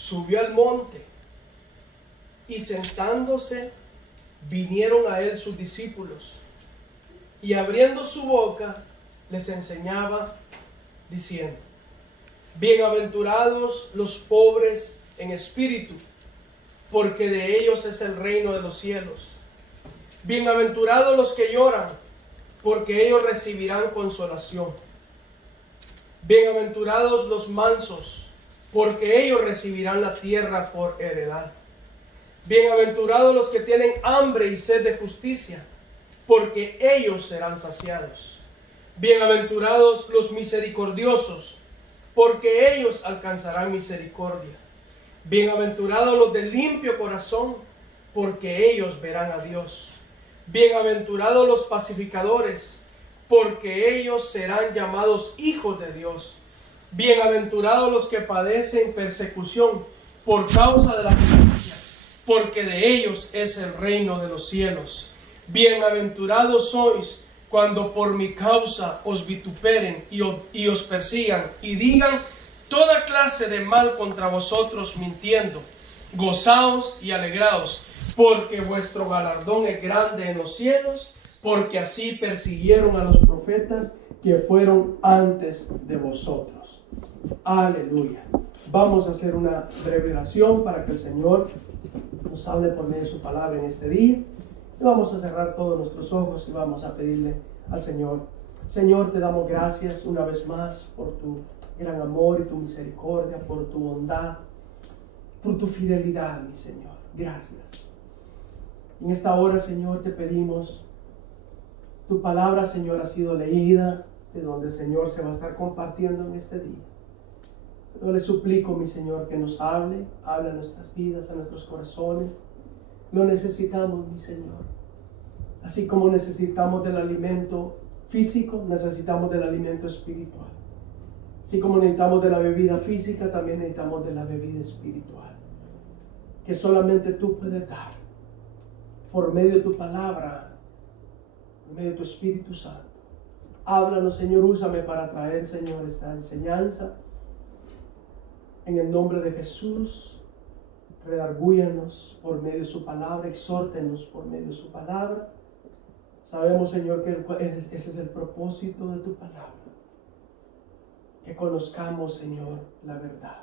subió al monte y sentándose vinieron a él sus discípulos y abriendo su boca les enseñaba diciendo: bienaventurados los pobres en espíritu, porque de ellos es el reino de los cielos. Bienaventurados los que lloran, porque ellos recibirán consolación. Bienaventurados los mansos, porque ellos recibirán la tierra por heredad. Bienaventurados los que tienen hambre y sed de justicia, porque ellos serán saciados. Bienaventurados los misericordiosos, porque ellos alcanzarán misericordia. Bienaventurados los de limpio corazón, porque ellos verán a Dios. Bienaventurados los pacificadores, porque ellos serán llamados hijos de Dios. Bienaventurados los que padecen persecución por causa de la justicia, porque de ellos es el reino de los cielos. Bienaventurados sois cuando por mi causa os vituperen y os persigan y digan toda clase de mal contra vosotros mintiendo. Gozaos y alegraos, porque vuestro galardón es grande en los cielos, porque así persiguieron a los profetas que fueron antes de vosotros. Aleluya. Vamos a hacer una breve oración para que el Señor nos hable por medio de su palabra en este día. Y vamos a cerrar todos nuestros ojos y vamos a pedirle al Señor: Señor, te damos gracias una vez más por tu gran amor y tu misericordia, por tu bondad, por tu fidelidad, mi Señor. Gracias. En esta hora, Señor, te pedimos, tu palabra, Señor, ha sido leída, de donde el Señor se va a estar compartiendo en este día. Yo le suplico, mi Señor, que nos hable a nuestras vidas, a nuestros corazones. Lo necesitamos, mi Señor. Así como necesitamos del alimento físico, necesitamos del alimento espiritual. Así como necesitamos de la bebida física, también necesitamos de la bebida espiritual, que solamente tú puedes dar por medio de tu palabra, por medio de tu Espíritu Santo. Háblanos, Señor, úsame para traer, Señor, esta enseñanza. En el nombre de Jesús, redargúyanos por medio de su palabra, exhórtenos por medio de su palabra. Sabemos, Señor, que ese es el propósito de tu palabra. Que conozcamos, Señor, la verdad.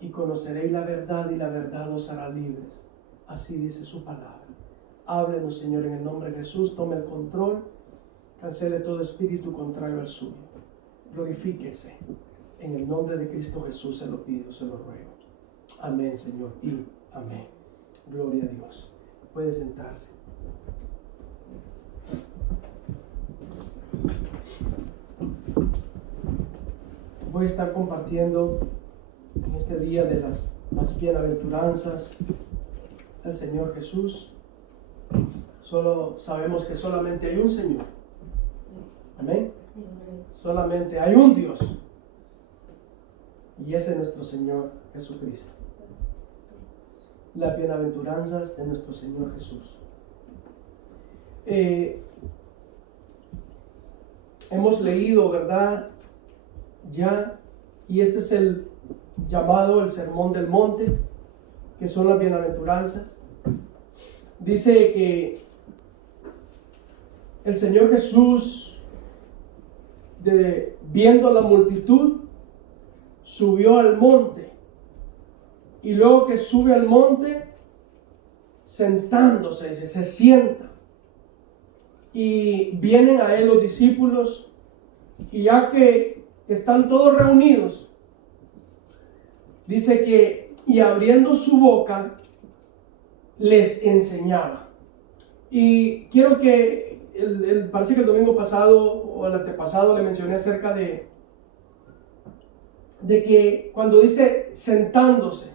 Y conoceréis la verdad y la verdad os hará libres. Así dice su palabra. Háblenos, Señor, en el nombre de Jesús. Tome el control. Cancele todo espíritu contrario al suyo. Glorifíquese. En el nombre de Cristo Jesús se lo pido, se lo ruego. Amén, Señor, y amén. Gloria a Dios. Puede sentarse. Voy a estar compartiendo en este día de las bienaventuranzas del Señor Jesús. Solo sabemos que solamente hay un Señor. Amén. Solamente hay un Dios. Y ese es nuestro Señor Jesucristo. Las bienaventuranzas de nuestro Señor Jesús. Hemos leído, ¿verdad? Ya, y este es el llamado el Sermón del Monte, que son las bienaventuranzas. Dice que el Señor Jesús, viendo la multitud, subió al monte, y luego que sube al monte, sentándose, dice, se sienta, y vienen a él los discípulos, y ya que están todos reunidos, dice que, y abriendo su boca, les enseñaba. Y quiero que, parece que el domingo pasado, o el antepasado, le mencioné acerca de que cuando dice sentándose,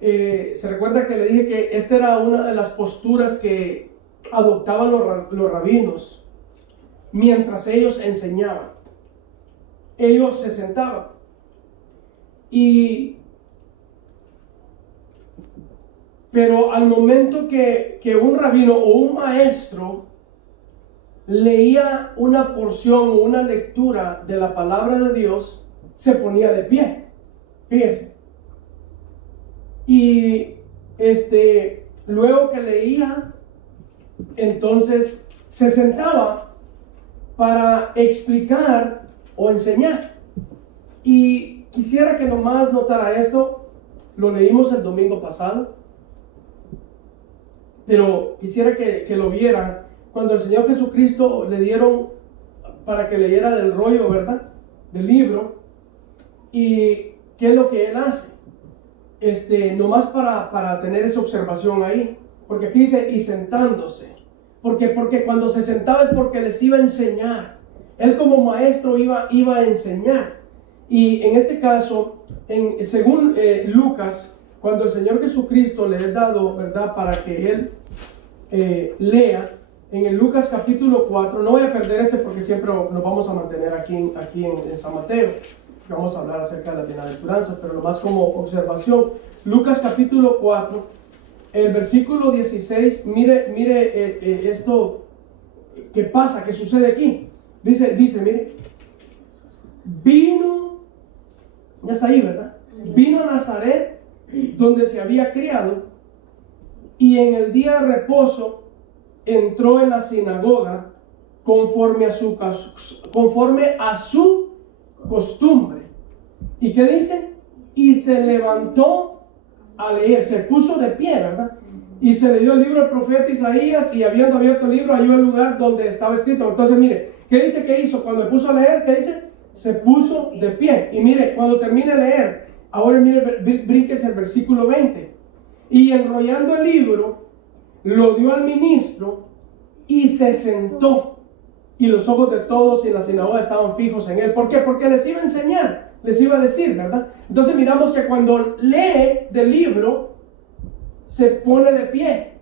se recuerda que le dije que esta era una de las posturas que adoptaban los rabinos mientras ellos enseñaban. Ellos se sentaban pero al momento que un rabino o un maestro leía una porción o una lectura de la palabra de Dios, se ponía de pie. Fíjese, Y luego que leía, entonces se sentaba para explicar o enseñar. Y quisiera que nomás notara esto. Lo leímos el domingo pasado, pero quisiera que lo vieran. Cuando el Señor Jesucristo le dieron para que leyera del rollo, ¿verdad?, del libro. Y qué es lo que Él hace, nomás para tener esa observación ahí, porque aquí dice y sentándose, porque cuando se sentaba es porque les iba a enseñar. Él como maestro iba a enseñar. Y en este caso, según Lucas, cuando el Señor Jesucristo le es dado, ¿verdad?, para que Él lea, en el Lucas capítulo 4, no voy a perder porque siempre nos vamos a mantener aquí en San Mateo, vamos a hablar acerca de las bienaventuranzas, pero nomás como observación, Lucas capítulo 4, el versículo 16, mire esto que pasa, que sucede aquí. Dice, mire, vino, ya está ahí, ¿verdad? Sí. Vino a Nazaret, donde se había criado, y en el día de reposo entró en la sinagoga conforme a su costumbre. ¿Y qué dice? Y se levantó a leer, se puso de pie, ¿verdad? Y se leyó el libro del profeta Isaías, y habiendo abierto el libro, halló el lugar donde estaba escrito. Entonces mire, ¿qué dice que hizo? Cuando puso a leer, ¿qué dice? Se puso de pie. Y mire, cuando termine de leer, ahora mire, brínquese el versículo 20. Y enrollando el libro, lo dio al ministro y se sentó. Y los ojos de todos en la sinagoga estaban fijos en él. ¿Por qué? Porque les iba a enseñar, les iba a decir, ¿verdad? Entonces miramos que cuando lee del libro, se pone de pie.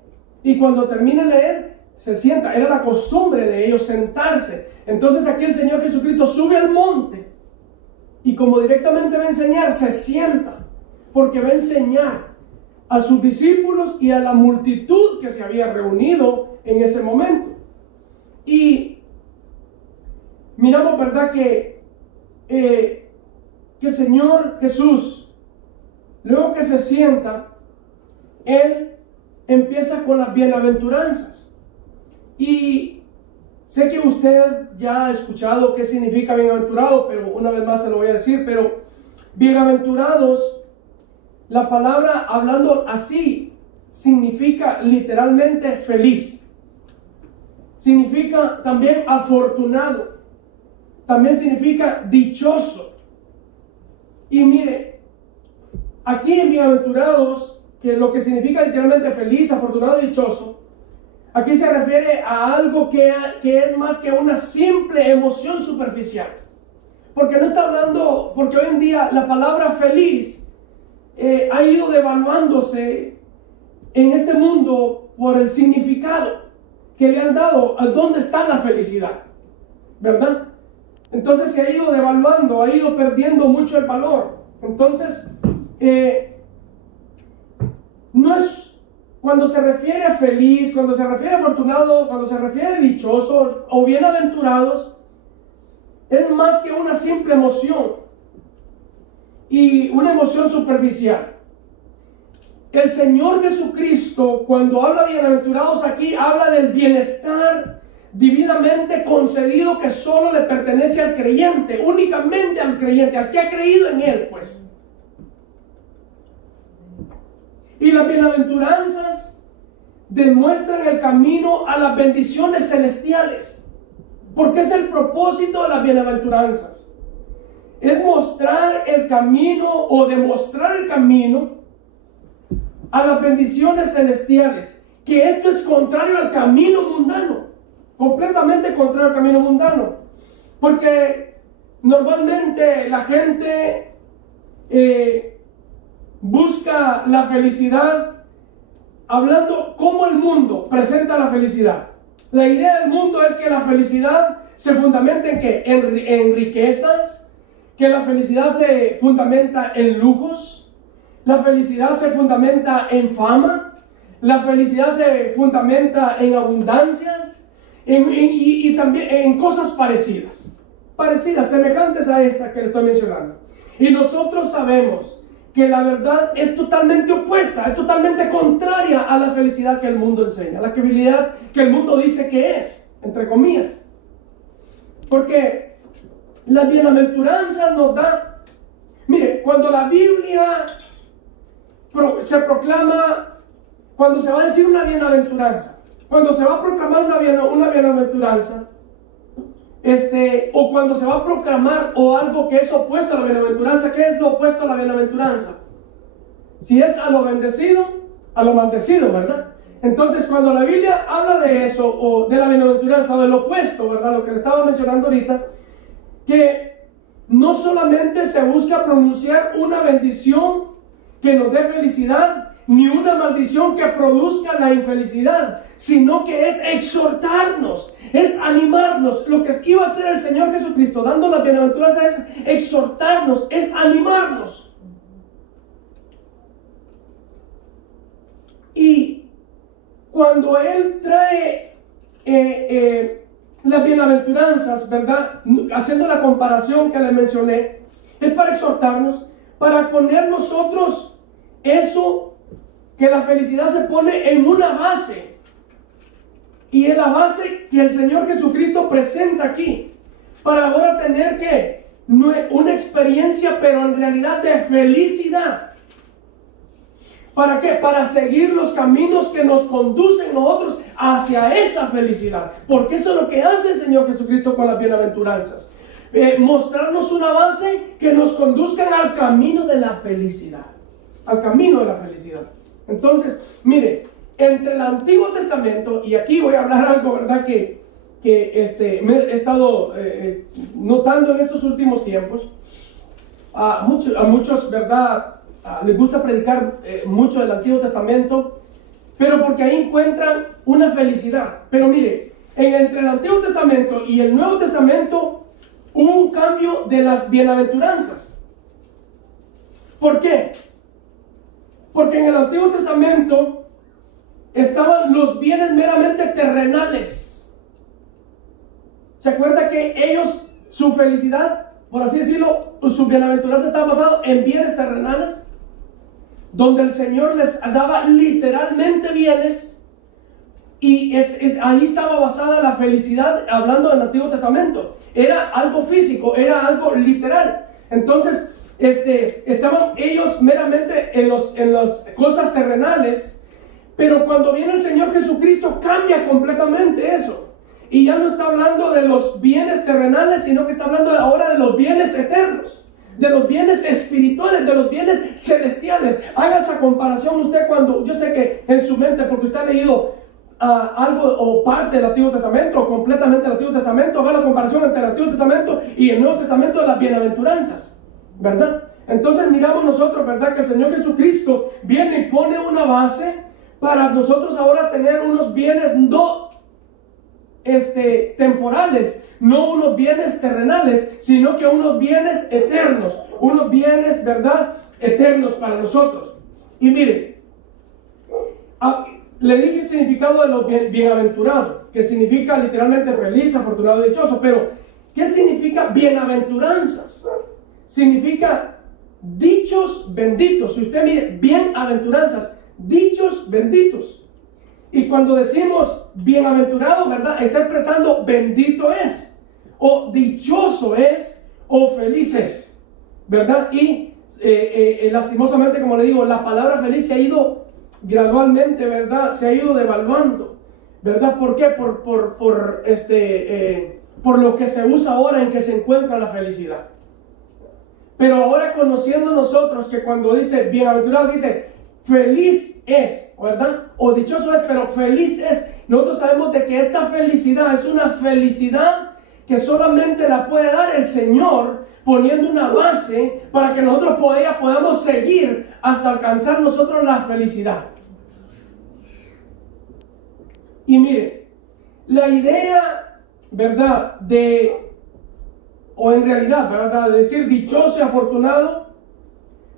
Y cuando termine de leer, se sienta. Era la costumbre de ellos sentarse. Entonces aquí el Señor Jesucristo sube al monte. Y como directamente va a enseñar, se sienta. Porque va a enseñar a sus discípulos y a la multitud que se había reunido en ese momento. Y miramos, ¿verdad?, que el Señor Jesús, luego que se sienta, Él empieza con las bienaventuranzas. Y sé que usted ya ha escuchado qué significa bienaventurado, pero una vez más se lo voy a decir. Pero bienaventurados, la palabra hablando así, significa literalmente feliz. Significa también afortunado. También significa dichoso. Y mire, aquí en bienaventurados, que lo que significa literalmente feliz, afortunado y dichoso, aquí se refiere a algo que es más que una simple emoción superficial. Porque no está hablando, porque hoy en día la palabra feliz ha ido devaluándose en este mundo por el significado que le han dado a dónde está la felicidad, ¿verdad? Entonces se ha ido devaluando, ha ido perdiendo mucho el valor. Entonces, no es cuando se refiere a feliz, cuando se refiere a afortunado, cuando se refiere a dichoso o bienaventurados, es más que una simple emoción y una emoción superficial. El Señor Jesucristo, cuando habla bienaventurados aquí, habla del bienestar divinamente concedido que solo le pertenece al creyente, únicamente al creyente, al que ha creído en Él, pues. Y las bienaventuranzas demuestran el camino a las bendiciones celestiales, porque es el propósito de las bienaventuranzas. Es mostrar el camino o demostrar el camino a las bendiciones celestiales, que esto es contrario al camino mundano, completamente contrario al camino mundano, porque normalmente la gente busca la felicidad hablando cómo el mundo presenta la felicidad. La idea del mundo es que la felicidad se fundamenta en ¿qué? En riquezas, que la felicidad se fundamenta en lujos, la felicidad se fundamenta en fama, la felicidad se fundamenta en abundancias y también en cosas parecidas, semejantes a esta que le estoy mencionando. Y nosotros sabemos que la verdad es totalmente opuesta, es totalmente contraria a la felicidad que el mundo enseña, a la felicidad que el mundo dice que es, entre comillas. Porque la bienaventuranza nos da, mire, cuando la Biblia se proclama, cuando se va a decir una bienaventuranza, cuando se va a proclamar una bienaventuranza, o cuando se va a proclamar o algo que es opuesto a la bienaventuranza, ¿qué es lo opuesto a la bienaventuranza? Si es a lo bendecido, a lo maldecido, ¿verdad? Entonces, cuando la Biblia habla de eso, o de la bienaventuranza, o del opuesto, ¿verdad? Lo que le estaba mencionando ahorita, que no solamente se busca pronunciar una bendición que nos dé felicidad, ni una maldición que produzca la infelicidad, sino que es exhortarnos, es animarnos. Lo que iba a hacer el Señor Jesucristo dando la bienaventuranza es exhortarnos, es animarnos. Y cuando Él trae las bienaventuranzas, ¿verdad? Haciendo la comparación que le mencioné, es para exhortarnos, para poner nosotros eso, que la felicidad se pone en una base, y en la base que el Señor Jesucristo presenta aquí, para ahora tener que una experiencia, pero en realidad de felicidad. ¿Para qué? Para seguir los caminos que nos conducen nosotros hacia esa felicidad, porque eso es lo que hace el Señor Jesucristo con las bienaventuranzas, mostrarnos una base que nos conduzca al camino de la felicidad, al camino de la felicidad. Entonces, mire, entre el Antiguo Testamento, y aquí voy a hablar algo, ¿verdad?, que me he estado notando en estos últimos tiempos. A muchos, ¿verdad?, les gusta predicar mucho del Antiguo Testamento, pero porque ahí encuentran una felicidad. Pero mire, entre el Antiguo Testamento y el Nuevo Testamento hubo un cambio de las bienaventuranzas. ¿Por qué? Porque en el Antiguo Testamento estaban los bienes meramente terrenales. ¿Se acuerda que ellos, su felicidad, por así decirlo, su bienaventuranza estaba basada en bienes terrenales? Donde el Señor les daba literalmente bienes, y ahí estaba basada la felicidad, hablando del Antiguo Testamento. Era algo físico, era algo literal. Entonces, estaban ellos meramente en las cosas terrenales, pero cuando viene el Señor Jesucristo cambia completamente eso, y ya no está hablando de los bienes terrenales, sino que está hablando ahora de los bienes eternos, de los bienes espirituales, de los bienes celestiales. Haga esa comparación usted cuando, yo sé que en su mente, porque usted ha leído algo o parte del Antiguo Testamento o completamente el Antiguo Testamento, haga la comparación entre el Antiguo Testamento y el Nuevo Testamento de las bienaventuranzas, ¿verdad? Entonces miramos nosotros, ¿verdad?, que el Señor Jesucristo viene y pone una base para nosotros ahora tener unos bienes no temporales, no unos bienes terrenales, sino que unos bienes eternos, unos bienes, ¿verdad?, eternos para nosotros. Y mire, le dije el significado de los bienaventurados, que significa literalmente feliz, afortunado y dichoso, pero ¿qué significa bienaventuranzas? Significa dichos benditos. Si usted mire, bienaventuranzas, dichos benditos. Y cuando decimos bienaventurado, ¿verdad?, está expresando bendito es, o dichoso es, o feliz es, ¿verdad? Y lastimosamente, como le digo, la palabra feliz se ha ido gradualmente, ¿verdad?, se ha ido devaluando, ¿verdad? ¿Por qué? Por lo que se usa ahora en que se encuentra la felicidad. Pero ahora, conociendo nosotros que cuando dice bienaventurado, dice feliz es, ¿verdad?, o dichoso es, pero feliz es. Nosotros sabemos de que esta felicidad es una felicidad que solamente la puede dar el Señor, poniendo una base para que nosotros podamos seguir hasta alcanzar nosotros la felicidad. Y mire, la idea, ¿verdad?, o en realidad, ¿verdad?, de decir dichoso y afortunado,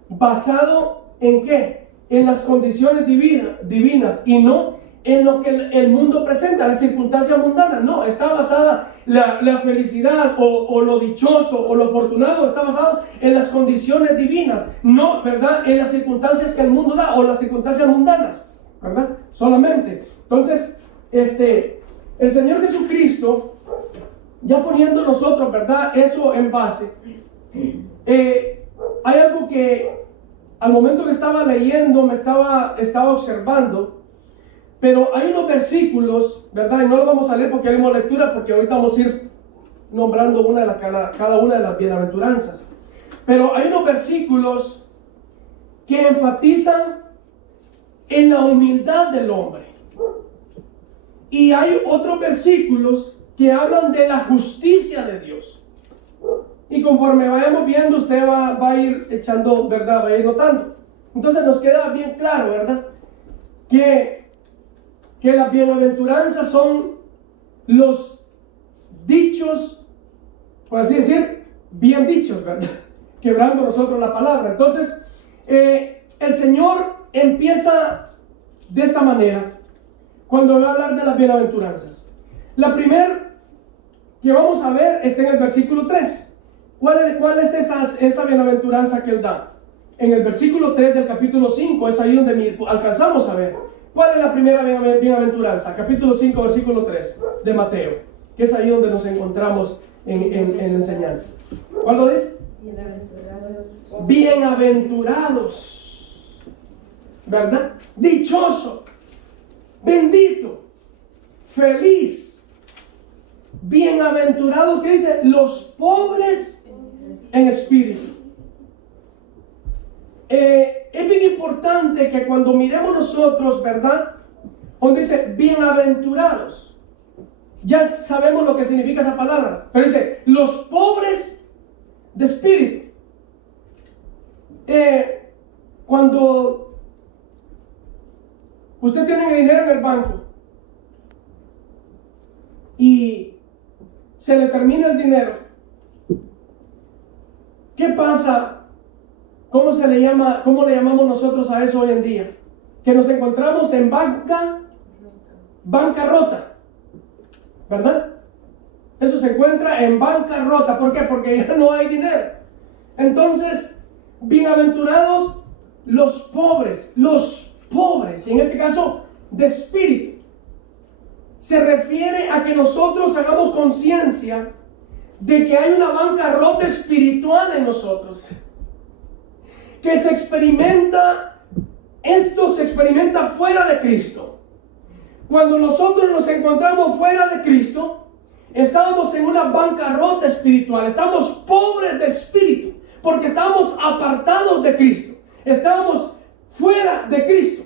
basado en ¿qué? En las condiciones divinas y no en lo que el mundo presenta, las circunstancias mundanas. No, está basada la felicidad o lo dichoso o lo afortunado, está basado en las condiciones divinas, no, ¿verdad?, en las circunstancias que el mundo da o las circunstancias mundanas, ¿verdad? Solamente. Entonces, el Señor Jesucristo, ya poniendo nosotros, ¿verdad?, eso en base, hay algo que al momento que estaba leyendo me estaba observando, pero hay unos versículos, ¿verdad?, y no los vamos a leer porque haremos lectura, porque ahorita vamos a ir nombrando cada una de las bienaventuranzas, pero hay unos versículos que enfatizan en la humildad del hombre, y hay otros versículos que hablan de la justicia de Dios. Y conforme vayamos viendo, usted va a ir echando, ¿verdad?, va a ir notando. Entonces nos queda bien claro, ¿verdad?, que las bienaventuranzas son los dichos, por así decir, bien dichos, ¿verdad?, quebrando nosotros la palabra. Entonces, el Señor empieza de esta manera cuando va a hablar de las bienaventuranzas. La primera que vamos a ver está en el versículo 3. ¿Cuál es esa bienaventuranza que Él da? En el versículo 3 del capítulo 5, es ahí donde alcanzamos a ver. ¿Cuál es la primera bienaventuranza? Capítulo 5, versículo 3 de Mateo, que es ahí donde nos encontramos en la enseñanza. ¿Cuál lo dice? Bienaventurados, ¿verdad? Dichoso, bendito, feliz, bienaventurado, que dice, los pobres en espíritu. Es bien importante que cuando miremos nosotros, ¿verdad?, donde dice bienaventurados, ya sabemos lo que significa esa palabra, pero dice los pobres de espíritu. Cuando usted tiene dinero en el banco y se le termina el dinero, ¿qué pasa? ¿Cómo le llamamos nosotros a eso hoy en día? Que nos encontramos en bancarrota, ¿verdad? Eso se encuentra en bancarrota. ¿Por qué? Porque ya no hay dinero. Entonces, bienaventurados los pobres, y en este caso de espíritu. Se refiere a que nosotros hagamos conciencia de que hay una bancarrota espiritual en nosotros, que esto se experimenta fuera de Cristo. Cuando nosotros nos encontramos fuera de Cristo, estamos en una bancarrota espiritual, estamos pobres de espíritu, porque estamos apartados de Cristo, estamos fuera de Cristo.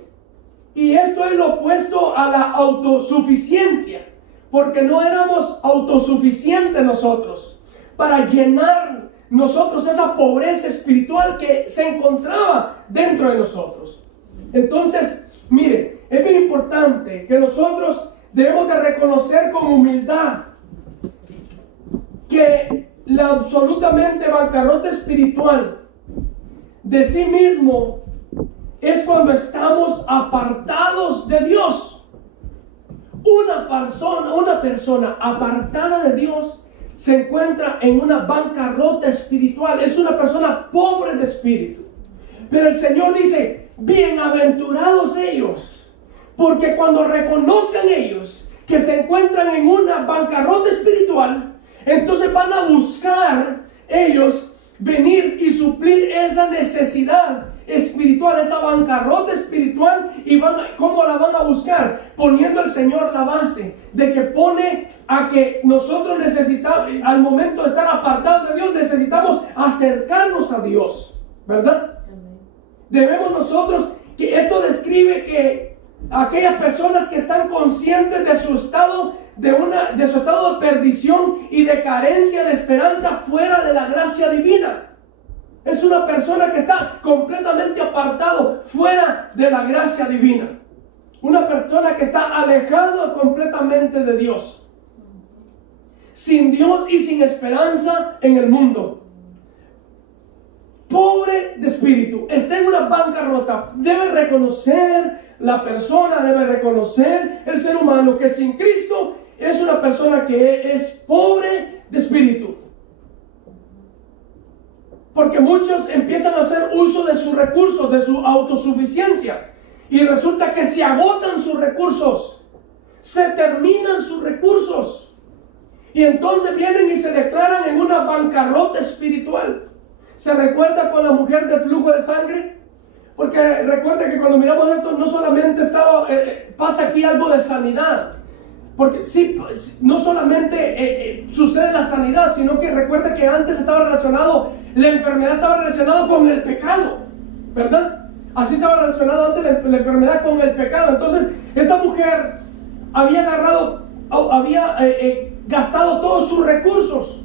Y esto es lo opuesto a la autosuficiencia, porque no éramos autosuficientes nosotros para llenar nosotros esa pobreza espiritual que se encontraba dentro de nosotros. Entonces, mire, es bien importante que nosotros debemos de reconocer con humildad que la absolutamente bancarrota espiritual de sí mismo es cuando estamos apartados de Dios. Una persona apartada de Dios se encuentra en una bancarrota espiritual, es una persona pobre de espíritu. Pero el Señor dice, bienaventurados ellos, porque cuando reconozcan ellos que se encuentran en una bancarrota espiritual, entonces van a buscar ellos venir y suplir esa necesidad espiritual, esa bancarrota espiritual. Y ¿cómo la van a buscar? Poniendo el Señor la base de que pone a que nosotros necesitamos, al momento de estar apartados de Dios, necesitamos acercarnos a Dios, ¿verdad? Debemos nosotros, que esto describe que aquellas personas que están conscientes de su estado de su estado de perdición y de carencia de esperanza fuera de la gracia divina. Es una persona que está completamente apartado fuera de la gracia divina. Una persona que está alejada completamente de Dios. Sin Dios y sin esperanza en el mundo. pobre de espíritu, está en una bancarrota, debe reconocer la persona, debe reconocer el ser humano que sin Cristo es una persona que es pobre de espíritu. Porque muchos empiezan a hacer uso de sus recursos, de su autosuficiencia, y resulta que se agotan sus recursos, se terminan sus recursos, y entonces vienen y se declaran en una bancarrota espiritual. ¿Se recuerda con la mujer del flujo de sangre? Porque recuerda que cuando miramos esto no solamente pasa aquí algo de sanidad, porque sí, no solamente sucede la sanidad, sino que recuerda que antes estaba relacionado, la enfermedad estaba relacionada con el pecado, ¿verdad? Así estaba relacionado antes la enfermedad con el pecado. Entonces esta mujer había gastado todos sus recursos.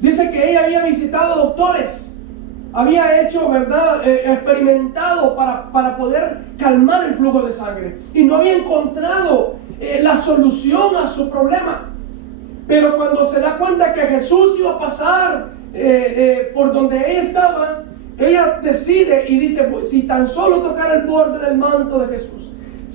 Dice que ella había visitado doctores, había hecho, ¿verdad?, experimentado para poder calmar el flujo de sangre, y no había encontrado la solución a su problema. Pero cuando se da cuenta que Jesús iba a pasar por donde ella estaba, ella decide y dice, pues, si tan solo tocar el borde del manto de Jesús.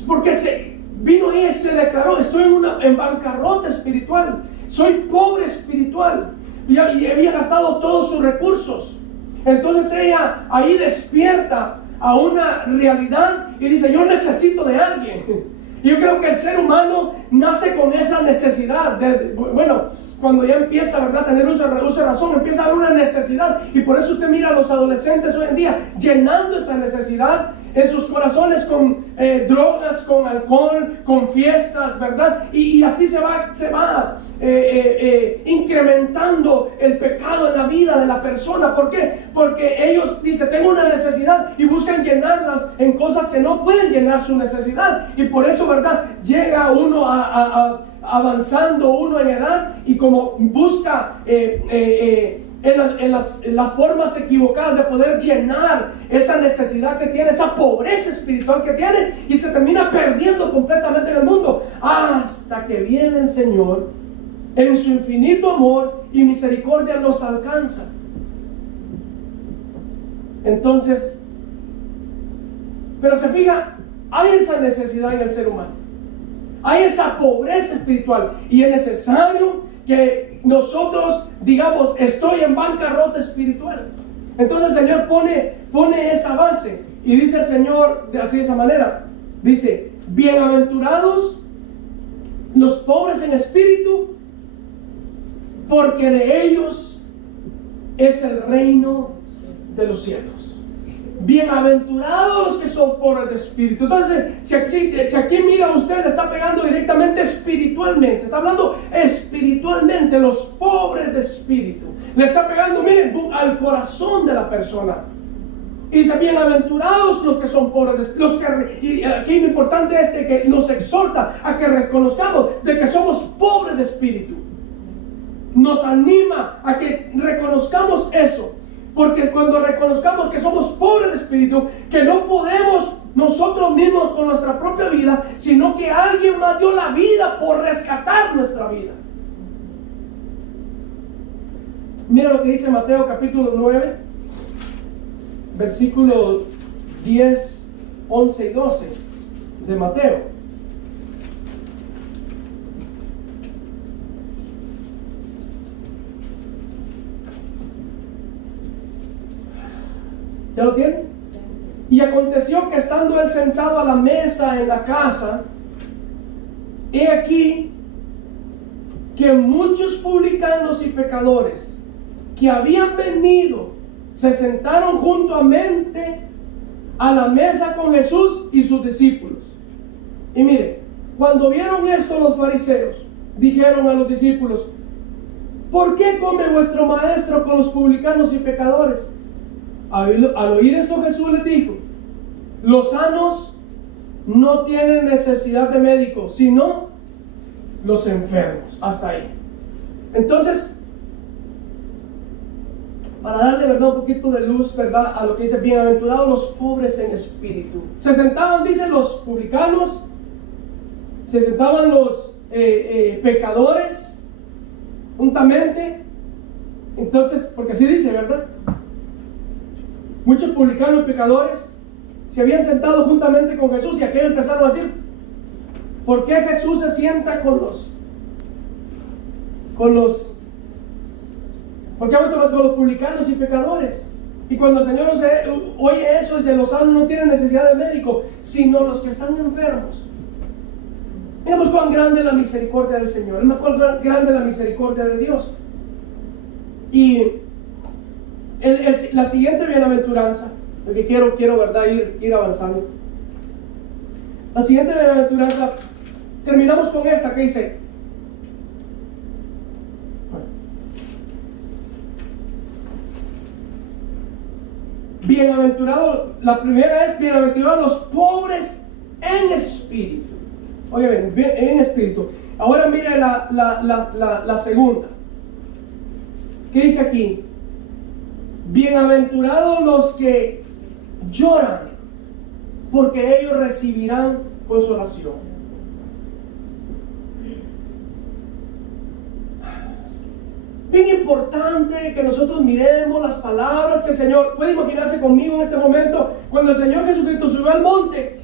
Porque vino ella y se declaró, estoy en bancarrota espiritual, soy pobre espiritual, y había gastado todos sus recursos. Entonces ella ahí despierta a una realidad y dice, yo necesito de alguien. Y yo creo que el ser humano nace con esa necesidad cuando ya empieza, ¿verdad?, a tener uso de razón, empieza a haber una necesidad, y por eso usted mira a los adolescentes hoy en día llenando esa necesidad en sus corazones con drogas, con alcohol, con fiestas, ¿verdad? Y así se va incrementando el pecado en la vida de la persona. ¿Por qué? Porque ellos dicen, tengo una necesidad, y buscan llenarlas en cosas que no pueden llenar su necesidad. Y por eso, ¿verdad?, llega uno avanzando uno en edad, y como busca en las formas equivocadas de poder llenar esa necesidad que tiene, esa pobreza espiritual que tiene, y se termina perdiendo completamente en el mundo, hasta que viene el Señor en su infinito amor y misericordia nos alcanza. Entonces, pero se fija, hay esa necesidad en el ser humano, hay esa pobreza espiritual, y es necesario que nosotros digamos, estoy en bancarrota espiritual. Entonces el Señor pone esa base, y dice el Señor así, de esa manera, dice, bienaventurados los pobres en espíritu, porque de ellos es el reino de los cielos. Bienaventurados los que son pobres de espíritu. Entonces, si aquí mira usted, le está pegando directamente espiritualmente, está hablando espiritualmente, los pobres de espíritu, le está pegando, miren, al corazón de la persona. Y dice, bienaventurados los que son pobres de espíritu. Y aquí lo importante es que nos exhorta a que reconozcamos de que somos pobres de espíritu. Nos anima a que reconozcamos eso. Porque cuando reconozcamos que somos pobres de espíritu, que no podemos nosotros mismos con nuestra propia vida, sino que alguien más dio la vida por rescatar nuestra vida. Mira lo que dice Mateo capítulo 9, versículos 10, 11 y 12 de Mateo. ¿Ya lo tienen? Y aconteció que estando él sentado a la mesa en la casa, he aquí que muchos publicanos y pecadores que habían venido se sentaron juntamente a la mesa con Jesús y sus discípulos. Y mire, cuando vieron esto los fariseos, dijeron a los discípulos, ¿por qué come vuestro maestro con los publicanos y pecadores? Al oír esto, Jesús les dijo, los sanos no tienen necesidad de médico, sino los enfermos. Hasta ahí. Entonces, para darle, ¿verdad?, un poquito de luz, ¿verdad?, a lo que dice, bienaventurados los pobres en espíritu. Se sentaban, dicen, los publicanos, se sentaban los pecadores juntamente. Entonces, porque así dice, ¿verdad? Muchos publicanos y pecadores se habían sentado juntamente con Jesús y aquellos empezaron a decir: ¿por qué Jesús se sienta con los ¿por qué ha vuelto con los publicanos y pecadores? Y cuando el Señor oye eso, dice: los sanos no tienen necesidad de médico, sino los que están enfermos. Miremos cuán grande es la misericordia del Señor, cuán grande es la misericordia de Dios. Y la siguiente bienaventuranza, porque quiero ¿verdad? ir avanzando. La siguiente bienaventuranza, terminamos con esta que dice: bienaventurado, la primera es: bienaventurados los pobres en espíritu. Oye, bien, en espíritu. Ahora mire la segunda. ¿Qué dice aquí? Bienaventurados los que lloran, porque ellos recibirán consolación. Bien importante que nosotros miremos las palabras que el Señor, puede imaginarse conmigo en este momento, cuando el Señor Jesucristo subió al monte,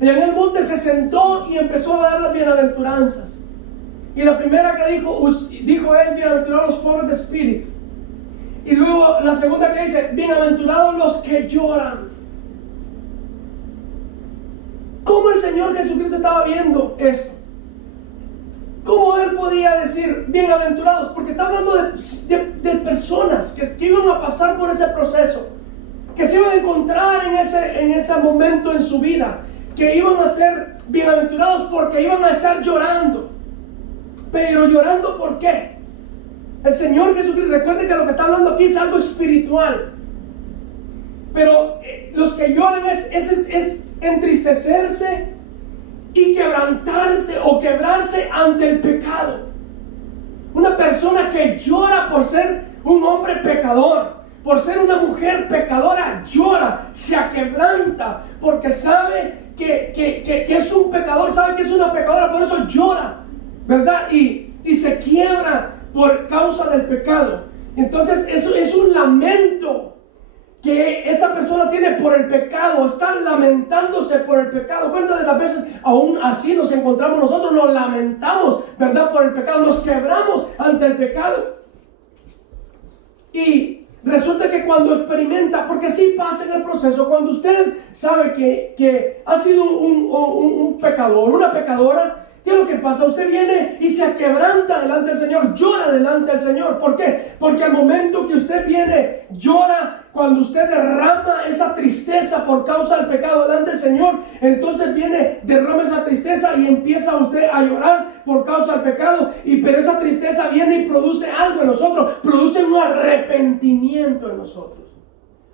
y en el monte se sentó y empezó a dar las bienaventuranzas. Y la primera que dijo él: bienaventurados los pobres de espíritu. Y luego la segunda que dice: bienaventurados los que lloran. ¿Cómo el Señor Jesucristo estaba viendo esto? ¿Cómo él podía decir bienaventurados? Porque está hablando de personas que iban a pasar por ese proceso, que se iban a encontrar en ese momento en su vida, que iban a ser bienaventurados porque iban a estar llorando. Pero llorando, ¿por qué? El Señor Jesucristo, recuerde que lo que está hablando aquí es algo espiritual. Pero los que lloran es entristecerse y quebrantarse o quebrarse ante el pecado. Una persona que llora por ser un hombre pecador, por ser una mujer pecadora, llora, se aquebranta, porque sabe que es un pecador, sabe que es una pecadora, por eso llora, ¿verdad? Y se quiebra por causa del pecado. Entonces eso es un lamento que esta persona tiene por el pecado, está lamentándose por el pecado. ¿Cuántas de las veces aún así nos encontramos nosotros? Nos lamentamos, ¿verdad? Por el pecado, nos quebramos ante el pecado. Y resulta que cuando experimenta, porque sí pasa en el proceso, cuando usted sabe que ha sido un pecador, una pecadora, ¿qué es lo que pasa? Usted viene y se quebranta delante del Señor, llora delante del Señor. ¿Por qué? Porque al momento que usted viene, llora, cuando usted derrama esa tristeza por causa del pecado delante del Señor, entonces viene, derrama esa tristeza y empieza usted a llorar por causa del pecado. Pero esa tristeza viene y produce algo en nosotros, produce un arrepentimiento en nosotros.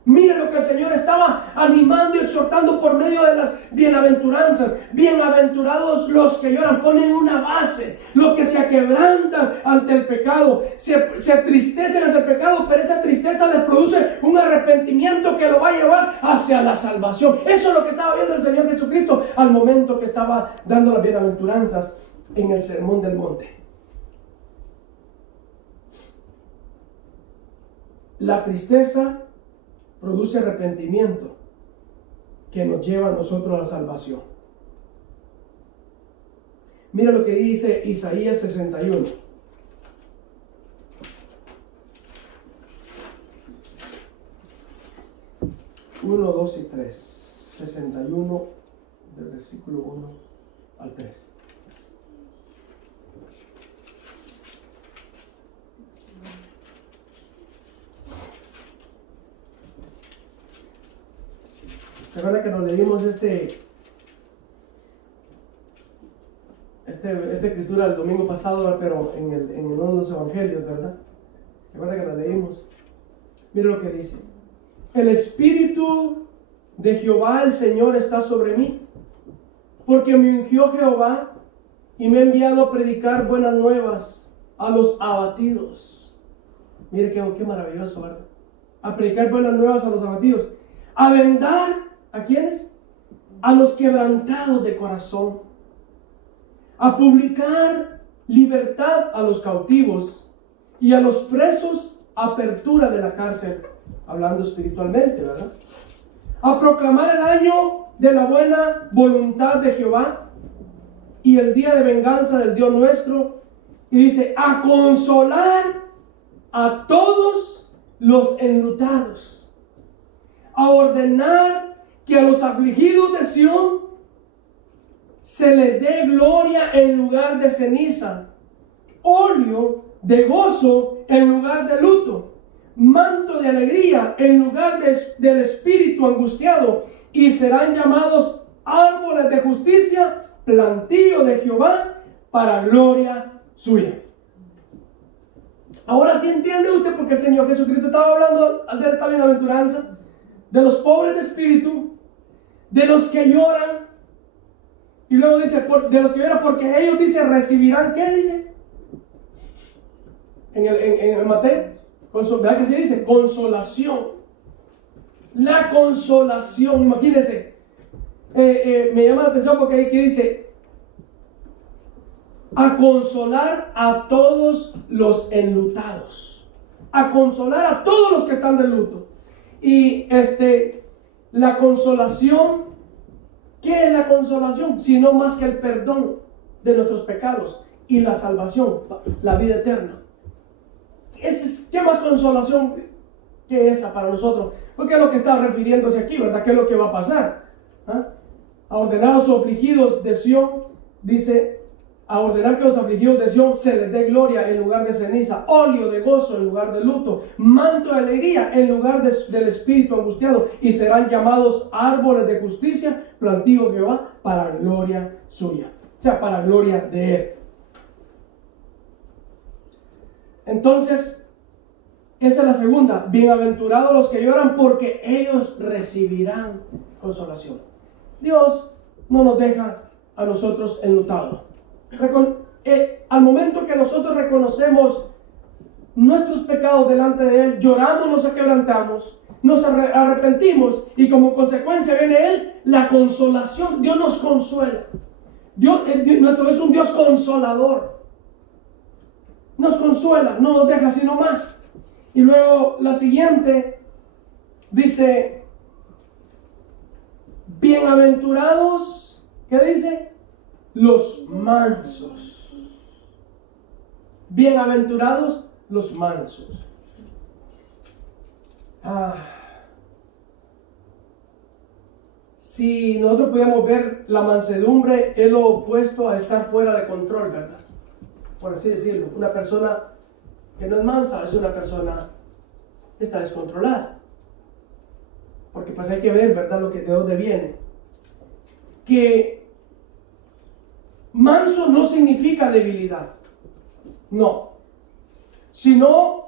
Mire lo que el Señor estaba animando y exhortando por medio de las bienaventuranzas. Bienaventurados los que lloran, ponen una base, los que se aquebrantan ante el pecado, se entristecen ante el pecado, pero esa tristeza les produce un arrepentimiento que lo va a llevar hacia la salvación. Eso es lo que estaba viendo el Señor Jesucristo al momento que estaba dando las bienaventuranzas en el Sermón del Monte. La tristeza produce arrepentimiento que nos lleva a nosotros a la salvación. Mira lo que dice Isaías 61. 1, 2 y 3. 61 del versículo 1 al 3. ¿Se acuerdan que nos leímos esta escritura el domingo pasado, pero en uno de los evangelios, ¿verdad? ¿Se acuerdan que la leímos? Mira lo que dice: el Espíritu de Jehová el Señor está sobre mí, porque me ungió Jehová y me ha enviado a predicar buenas nuevas a los abatidos. Mire qué maravilloso, ¿verdad? A predicar buenas nuevas a los abatidos, a vendar, ¿a quiénes? A los quebrantados de corazón, a publicar libertad a los cautivos y a los presos apertura de la cárcel, hablando espiritualmente, ¿verdad? A proclamar el año de la buena voluntad de Jehová y el día de venganza del Dios nuestro. Y dice, a consolar a todos los enlutados, a ordenar que a los afligidos de Sión se les dé gloria en lugar de ceniza, óleo de gozo en lugar de luto, manto de alegría en lugar del espíritu angustiado, y serán llamados árboles de justicia, plantío de Jehová, para gloria suya. Ahora sí entiende usted por qué el Señor Jesucristo estaba hablando de esta bienaventuranza, de los pobres de espíritu, de los que lloran, y luego dice, de los que lloran, porque ellos, dice, recibirán, ¿qué dice? En el Mateo, ¿verdad que se dice? Consolación. La consolación, imagínense, me llama la atención porque aquí dice, a consolar a todos los enlutados, a consolar a todos los que están de luto. Y la consolación, ¿qué es la consolación? Sino más que el perdón de nuestros pecados y la salvación, la vida eterna. ¿Qué más consolación que esa para nosotros? Porque es lo que está refiriéndose aquí, ¿verdad? ¿Qué es lo que va a pasar? A ordenar a los afligidos de Sión, dice, a ordenar que los afligidos de Sión se les dé gloria en lugar de ceniza, óleo de gozo en lugar de luto, manto de alegría en lugar del espíritu angustiado, y serán llamados árboles de justicia, plantío de Jehová, para gloria suya. O sea, para gloria de Él. Entonces, esa es la segunda. Bienaventurados los que lloran, porque ellos recibirán consolación. Dios no nos deja a nosotros enlutados. Al momento que nosotros reconocemos nuestros pecados delante de Él, lloramos, nos quebrantamos, nos arrepentimos, y como consecuencia viene Él, la consolación. Dios nos consuela. Nuestro es un Dios consolador. Nos consuela, no nos deja sino más. Y luego la siguiente dice, bienaventurados, ¿qué dice? Los mansos. Bienaventurados los mansos. Si nosotros pudiéramos ver la mansedumbre, es lo opuesto a estar fuera de control, ¿verdad? Por así decirlo. Una persona que no es mansa es una persona que está descontrolada. Porque pues hay que ver, ¿verdad?, de dónde viene. Que manso no significa debilidad. No. Sino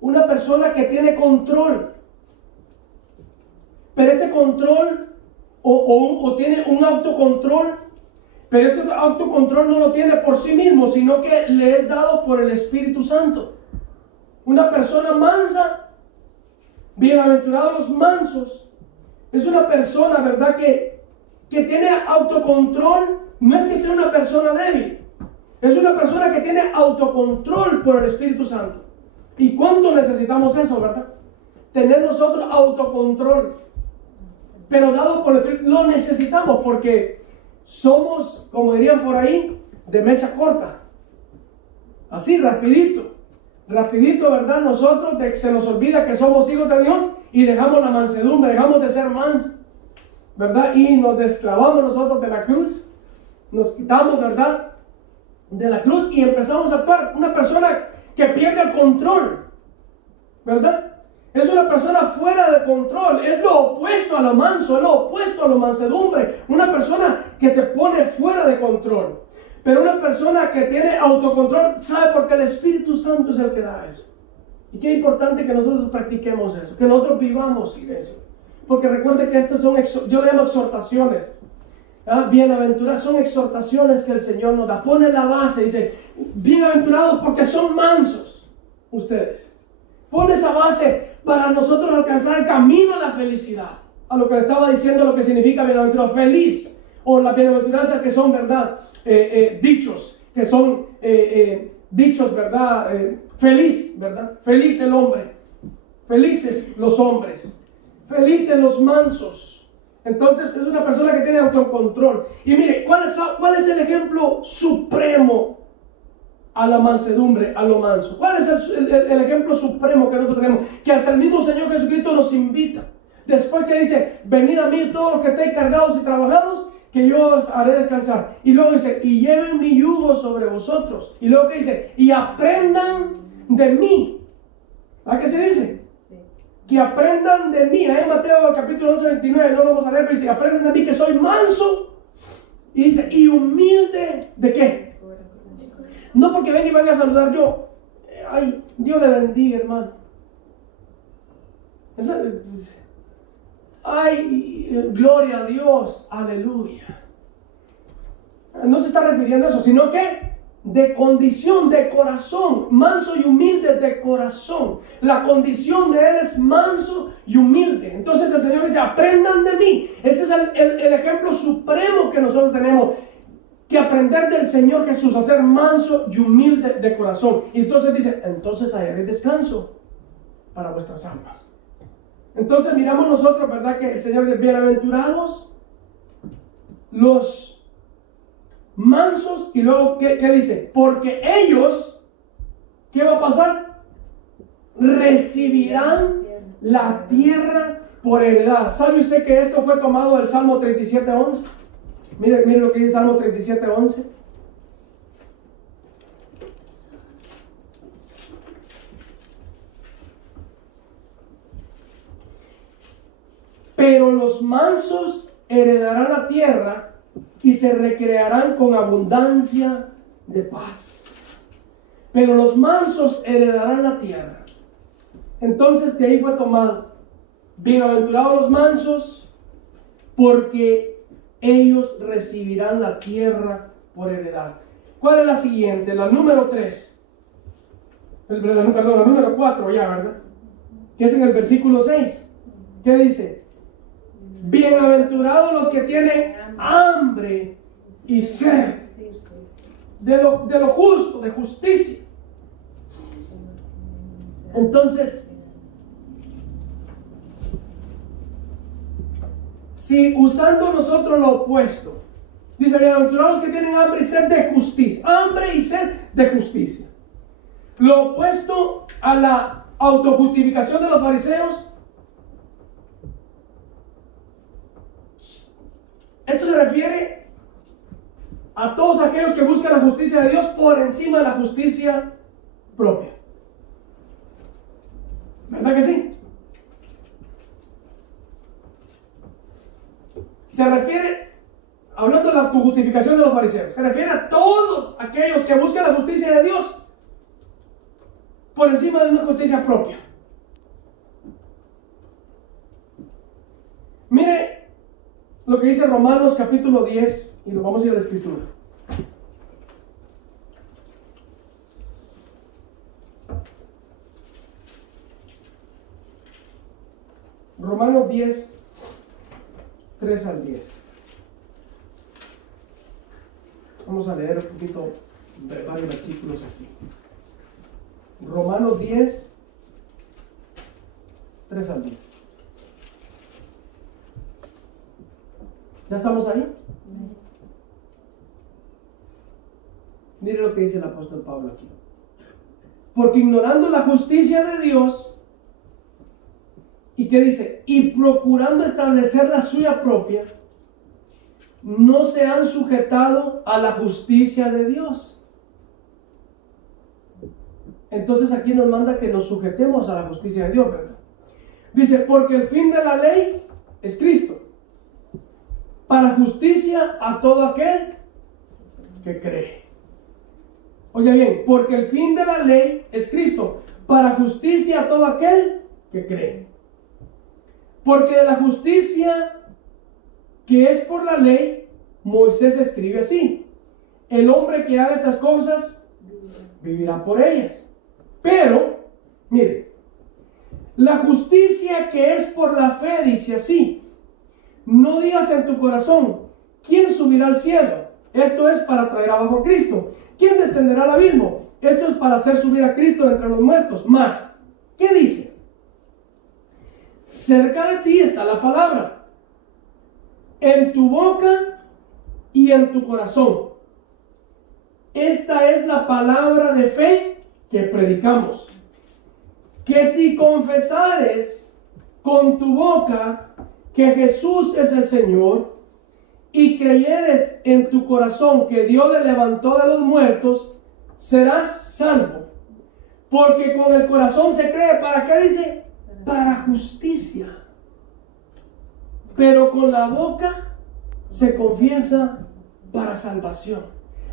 una persona que tiene control. Pero este control o tiene un autocontrol, pero este autocontrol no lo tiene por sí mismo, sino que le es dado por el Espíritu Santo. Una persona mansa, bienaventurados los mansos, es una persona, ¿verdad?, que tiene autocontrol. No es que sea una persona débil, es una persona que tiene autocontrol por el Espíritu Santo. ¿Y cuánto necesitamos eso, verdad? Tener nosotros autocontrol. Pero dado por el Espíritu, lo necesitamos porque somos, como dirían por ahí, de mecha corta. Así, rapidito, ¿verdad? Nosotros se nos olvida que somos hijos de Dios y dejamos la mansedumbre, dejamos de ser mansos, ¿verdad? Y nos desclavamos nosotros de la cruz, nos quitamos, ¿verdad?, de la cruz y empezamos a actuar. Una persona que pierde el control, ¿verdad? Es una persona fuera de control, es lo opuesto a lo manso, es lo opuesto a la mansedumbre. Una persona que se pone fuera de control. Pero una persona que tiene autocontrol, sabe, porque el Espíritu Santo es el que da eso. Y qué importante que nosotros practiquemos eso, que nosotros vivamos en eso. Porque recuerde que estas son, yo le llamo exhortaciones. Bienaventurados, son exhortaciones que el Señor nos da. Pone la base, dice, bienaventurados porque son mansos ustedes. Pone esa base para nosotros alcanzar el camino a la felicidad. A lo que le estaba diciendo, lo que significa bienaventurado, feliz. O la bienaventuranza que son, ¿verdad?, dichos, que son dichos, ¿verdad?, feliz, ¿verdad? Feliz el hombre. Felices los hombres, felices los mansos. Entonces es una persona que tiene autocontrol. Y mire, ¿cuál es el ejemplo supremo a la mansedumbre, a lo manso? ¿Cuál es el ejemplo supremo que nosotros tenemos? Que hasta el mismo Señor Jesucristo nos invita. Después que dice, venid a mí todos los que estéis cargados y trabajados, que yo os haré descansar. Y luego dice, y lleven mi yugo sobre vosotros. Y luego que dice, y aprendan de mí. ¿Verdad que se dice? Sí. Que aprendan de mí. Ahí en Mateo capítulo 11, 29, no lo vamos a leer, pero dice, aprendan de mí que soy manso. Y dice, y humilde, ¿de qué? No porque venga y venga a saludar yo. Ay, Dios le bendiga, hermano. Ay, gloria a Dios, aleluya. No se está refiriendo a eso, sino que de condición, de corazón, manso y humilde de corazón. La condición de él es manso y humilde. Entonces el Señor dice, aprendan de mí. Ese es el ejemplo supremo que nosotros tenemos que aprender del Señor Jesús, a ser manso y humilde de corazón. Y entonces dice, entonces hallaréis descanso para vuestras almas. Entonces miramos nosotros, ¿verdad? Que el Señor dice, bienaventurados los mansos. Y luego, ¿qué dice? Porque ellos, ¿qué va a pasar? Recibirán la tierra por heredad. ¿Sabe usted que esto fue tomado del Salmo 37:11? Mire lo que dice Salmo 37:11. Pero los mansos heredarán la tierra y se recrearán con abundancia de paz. Pero los mansos heredarán la tierra. Entonces de ahí fue tomado. Bienaventurados los mansos, porque ellos recibirán la tierra por heredad. ¿Cuál es la siguiente? La número 3. La número 4 ya, ¿verdad? Que es en el versículo 6. ¿Qué dice? Bienaventurados los que tienen hambre y sed de lo justo, de justicia. Entonces, si usando nosotros lo opuesto, dice, bienaventurados los que tienen hambre y sed de justicia. Hambre y sed de justicia. Lo opuesto a la autojustificación de los fariseos. Esto se refiere a todos aquellos que buscan la justicia de Dios por encima de la justicia propia. ¿Verdad que sí? Se refiere, hablando de la justificación de los fariseos, se refiere a todos aquellos que buscan la justicia de Dios por encima de una justicia propia. Mire lo que dice Romanos capítulo 10, y nos vamos a ir a la escritura. Romanos 10, 3 al 10. Vamos a leer un poquito de varios versículos aquí. Romanos 10, 3 al 10. ¿Ya estamos ahí? Mire lo que dice el apóstol Pablo aquí. Porque ignorando la justicia de Dios, ¿y qué dice? Y procurando establecer la suya propia, no se han sujetado a la justicia de Dios. Entonces aquí nos manda que nos sujetemos a la justicia de Dios, ¿verdad? Dice, porque el fin de la ley es Cristo, para justicia a todo aquel que cree. Oiga bien, porque el fin de la ley es Cristo, para justicia a todo aquel que cree. Porque de la justicia que es por la ley, Moisés escribe así: el hombre que haga estas cosas vivirá por ellas. Pero, mire, la justicia que es por la fe dice así: no digas en tu corazón, ¿quién subirá al cielo? Esto es para traer abajo a Cristo. ¿Quién descenderá al abismo? Esto es para hacer subir a Cristo entre los muertos. Más, ¿qué dice? Cerca de ti está la palabra, en tu boca y en tu corazón. Esta es la palabra de fe que predicamos. Que si confesares con tu boca que Jesús es el Señor y creyeres en tu corazón que Dios le levantó de los muertos, serás salvo. Porque con el corazón se cree, ¿para qué dice? Para justicia. Pero con la boca se confiesa para salvación.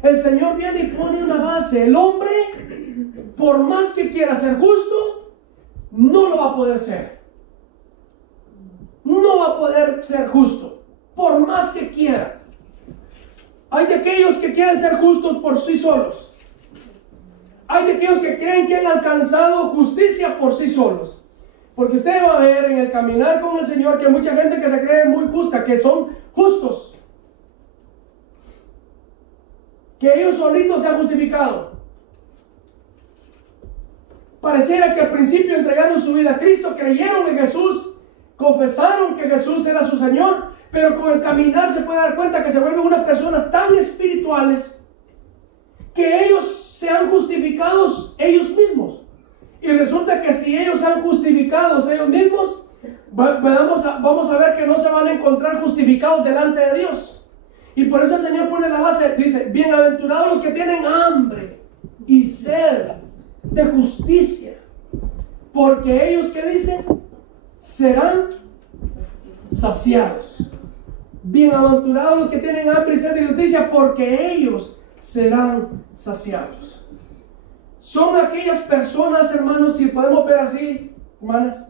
El Señor viene y pone una base. El hombre, por más que quiera ser justo, no lo va a poder ser. No va a poder ser justo, por más que quiera. Hay de aquellos que quieren ser justos por sí solos. Hay de aquellos que creen que han alcanzado justicia por sí solos. Porque usted va a ver en el caminar con el Señor que hay mucha gente que se cree muy justa, que son justos, que ellos solitos se han justificado. Pareciera que al principio entregaron su vida a Cristo, creyeron en Jesús, confesaron que Jesús era su Señor, pero con el caminar se puede dar cuenta que se vuelven unas personas tan espirituales que ellos se han justificado ellos mismos. Y resulta que si ellos se han justificado ellos mismos, vamos a ver que no se van a encontrar justificados delante de Dios. Y por eso el Señor pone la base, dice, bienaventurados los que tienen hambre y sed de justicia, porque ellos, ¿qué dicen? Serán saciados. Bienaventurados los que tienen hambre y sed de justicia, porque ellos serán saciados. Son aquellas personas, hermanos, si podemos ver así, hermanas,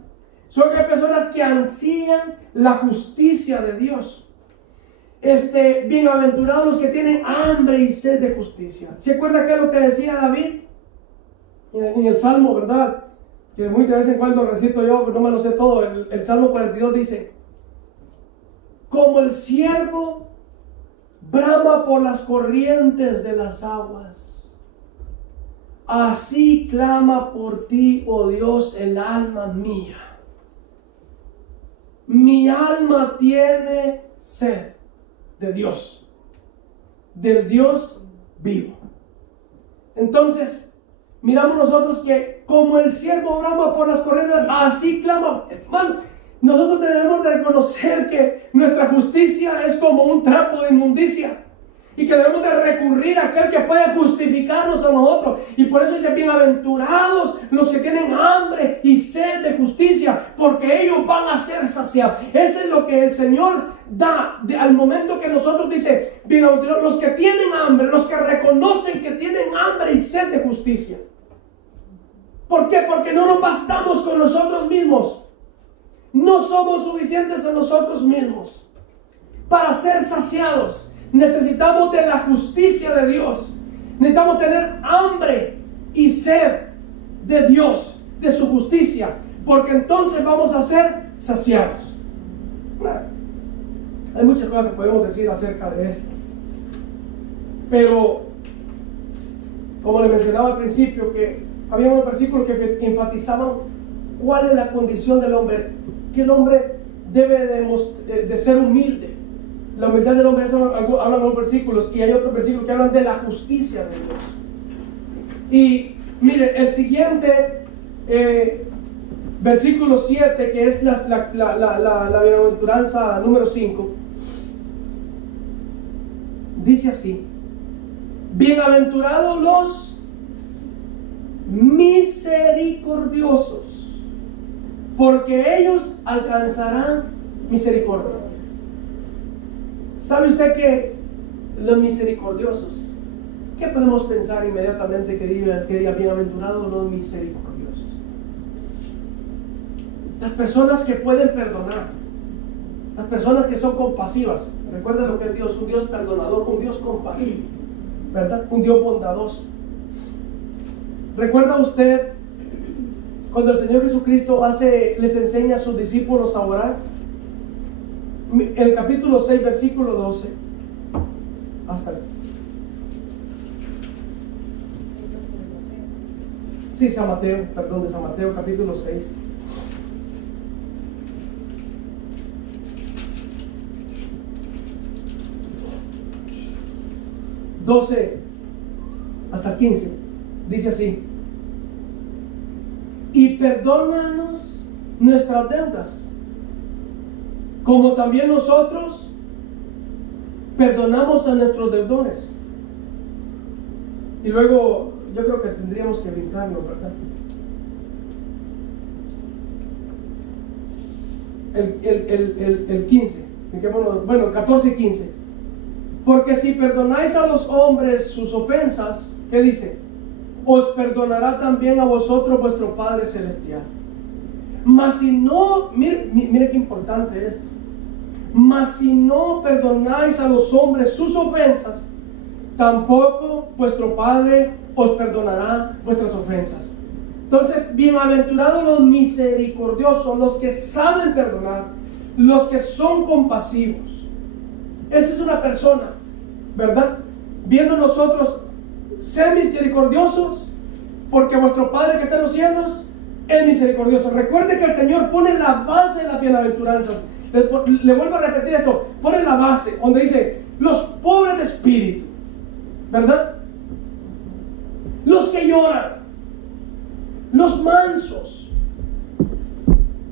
son aquellas personas que ansían la justicia de Dios. Bienaventurados los que tienen hambre y sed de justicia. ¿Se acuerda qué es lo que decía David en el Salmo, verdad? Que muy de vez en cuando recito yo, no me lo sé todo. El Salmo 42 dice: como el ciervo brama por las corrientes de las aguas, así clama por ti, oh Dios, el alma mía. Mi alma tiene sed de Dios, del Dios vivo. Entonces, miramos nosotros que como el ciervo brama por las corrientes, así clama. Hermano, nosotros debemos de reconocer que nuestra justicia es como un trapo de inmundicia y que debemos de recurrir a aquel que puede justificarnos a nosotros. Y por eso dice: bienaventurados los que tienen hambre y sed de justicia, porque ellos van a ser saciados. Eso es lo que el Señor da al momento que nosotros dice: bienaventurados los que tienen hambre, los que reconocen que tienen hambre y sed de justicia. ¿Por qué? Porque no nos bastamos con nosotros mismos. No somos suficientes a nosotros mismos para ser saciados. Necesitamos de la justicia de Dios. Necesitamos tener hambre y sed de Dios, de su justicia, porque entonces vamos a ser saciados. Bueno, hay muchas cosas que podemos decir acerca de esto, pero como le mencionaba al principio, que había unos versículos que enfatizaban cuál es la condición del hombre, que el hombre debe de ser humilde. La humildad del hombre, eso hablan los versículos, y hay otros versículos que hablan de la justicia de Dios. Y mire, el siguiente versículo 7, que es la bienaventuranza número 5, dice así: bienaventurados los misericordiosos, porque ellos alcanzarán misericordia. ¿Sabe usted que los misericordiosos, qué podemos pensar inmediatamente que diga bienaventurados los misericordiosos? Las personas que pueden perdonar, las personas que son compasivas. Recuerda lo que es Dios: un Dios perdonador, un Dios compasivo, ¿verdad? Un Dios bondadoso. ¿Recuerda usted cuando el Señor Jesucristo les enseña a sus discípulos a orar? El capítulo 6, versículo 12. Hasta aquí. Sí, de San Mateo, capítulo 6. 12 hasta el 15, dice así: y perdónanos nuestras deudas, como también nosotros perdonamos a nuestros deudores. Y luego yo creo que tendríamos que brincarlo, ¿verdad? El 15, bueno, 14 y 15. Porque si perdonáis a los hombres sus ofensas, ¿qué dice? Os perdonará también a vosotros vuestro Padre Celestial. Mas si no, mire qué importante esto. Mas si no perdonáis a los hombres sus ofensas, tampoco vuestro Padre os perdonará vuestras ofensas. Entonces, bienaventurados los misericordiosos, los que saben perdonar, los que son compasivos. Esa es una persona, ¿verdad? Viendo nosotros ser misericordiosos, porque vuestro Padre que está en los cielos es misericordioso. Recuerde que el Señor pone la base de las bienaventuranzas. Le vuelvo a repetir esto, pone la base donde dice los pobres de espíritu, ¿verdad? Los que lloran, los mansos,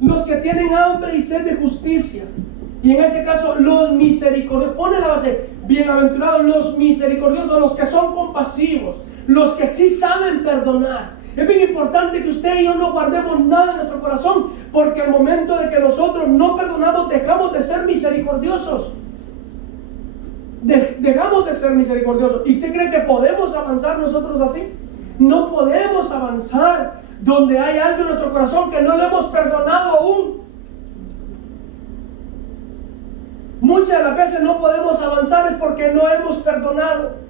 los que tienen hambre y sed de justicia, y en este caso los misericordiosos. Pone la base: bienaventurados los misericordiosos, los que son compasivos, los que sí saben perdonar. Es bien importante que usted y yo no guardemos nada en nuestro corazón, porque al momento de que nosotros no perdonamos, dejamos de ser misericordiosos. Dejamos de ser misericordiosos. ¿Y usted cree que podemos avanzar nosotros así? No podemos avanzar donde hay algo en nuestro corazón que no le hemos perdonado aún. Muchas de las veces no podemos avanzar es porque no hemos perdonado.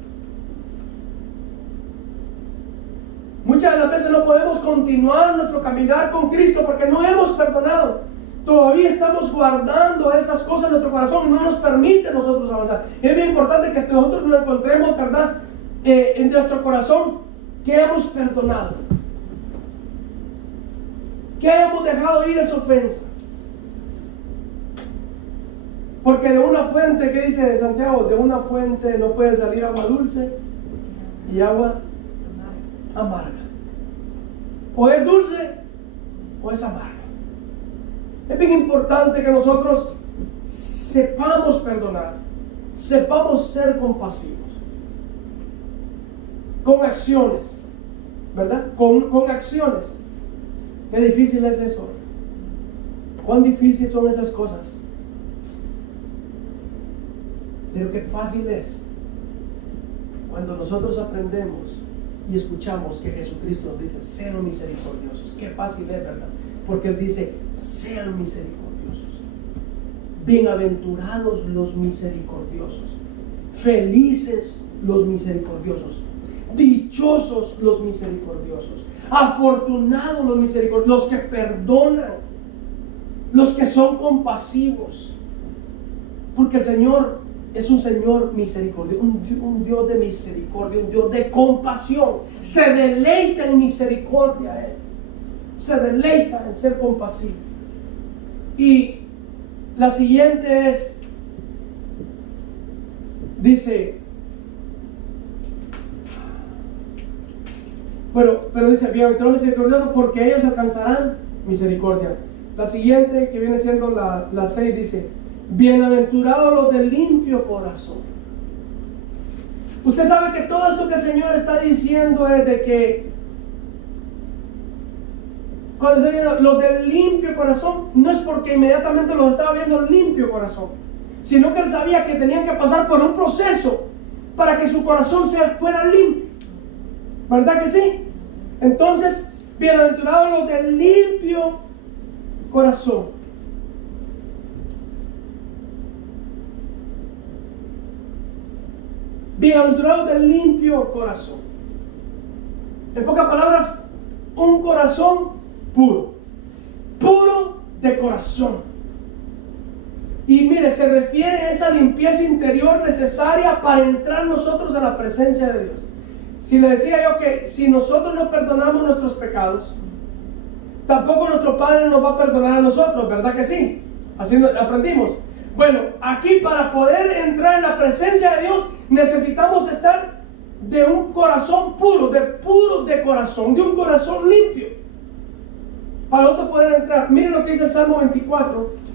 Muchas de las veces no podemos continuar nuestro caminar con Cristo porque no hemos perdonado. Todavía estamos guardando esas cosas en nuestro corazón y no nos permite nosotros avanzar. Es bien importante que nosotros nos encontremos, ¿verdad?, en nuestro corazón que hemos perdonado, que hemos dejado ir esa ofensa. Porque de una fuente, ¿qué dice Santiago? De una fuente no puede salir agua dulce y agua amarga. O es dulce o es amarga. Es bien importante que nosotros sepamos perdonar, sepamos ser compasivos, con acciones, ¿verdad? Con acciones. Qué difícil es eso. Cuán difícil son esas cosas. Pero qué fácil es cuando nosotros aprendemos y escuchamos que Jesucristo nos dice: sean misericordiosos. Qué fácil es, ¿verdad? Porque Él dice: sean misericordiosos. Bienaventurados los misericordiosos. Felices los misericordiosos. Dichosos los misericordiosos. Afortunados los misericordiosos. Los que perdonan. Los que son compasivos. Porque el Señor es un Señor misericordioso, un Dios de misericordia, un Dios de compasión. Se deleita en misericordia Él. Se deleita en ser compasivo. Y la siguiente es, dice, pero dice: bienaventurados misericordiosos, porque ellos alcanzarán misericordia. La siguiente, que viene siendo la 6, dice: bienaventurados los de limpio corazón. Usted sabe que todo esto que el Señor está diciendo es de que cuando se dice los de limpio corazón, no es porque inmediatamente los estaba viendo limpio corazón, sino que Él sabía que tenían que pasar por un proceso para que su corazón fuera limpio. ¿Verdad que sí? Entonces, bienaventurados los de limpio corazón. Bienaventurados del limpio corazón. En pocas palabras, un corazón puro. Puro de corazón. Y mire, se refiere a esa limpieza interior necesaria para entrar nosotros en la presencia de Dios. Si le decía yo que si nosotros no perdonamos nuestros pecados, tampoco nuestro Padre nos va a perdonar a nosotros, ¿verdad que sí? Así aprendimos. Bueno, aquí para poder entrar en la presencia de Dios necesitamos estar de un corazón puro de corazón, de un corazón limpio. Para nosotros poder entrar, miren lo que dice el Salmo 24.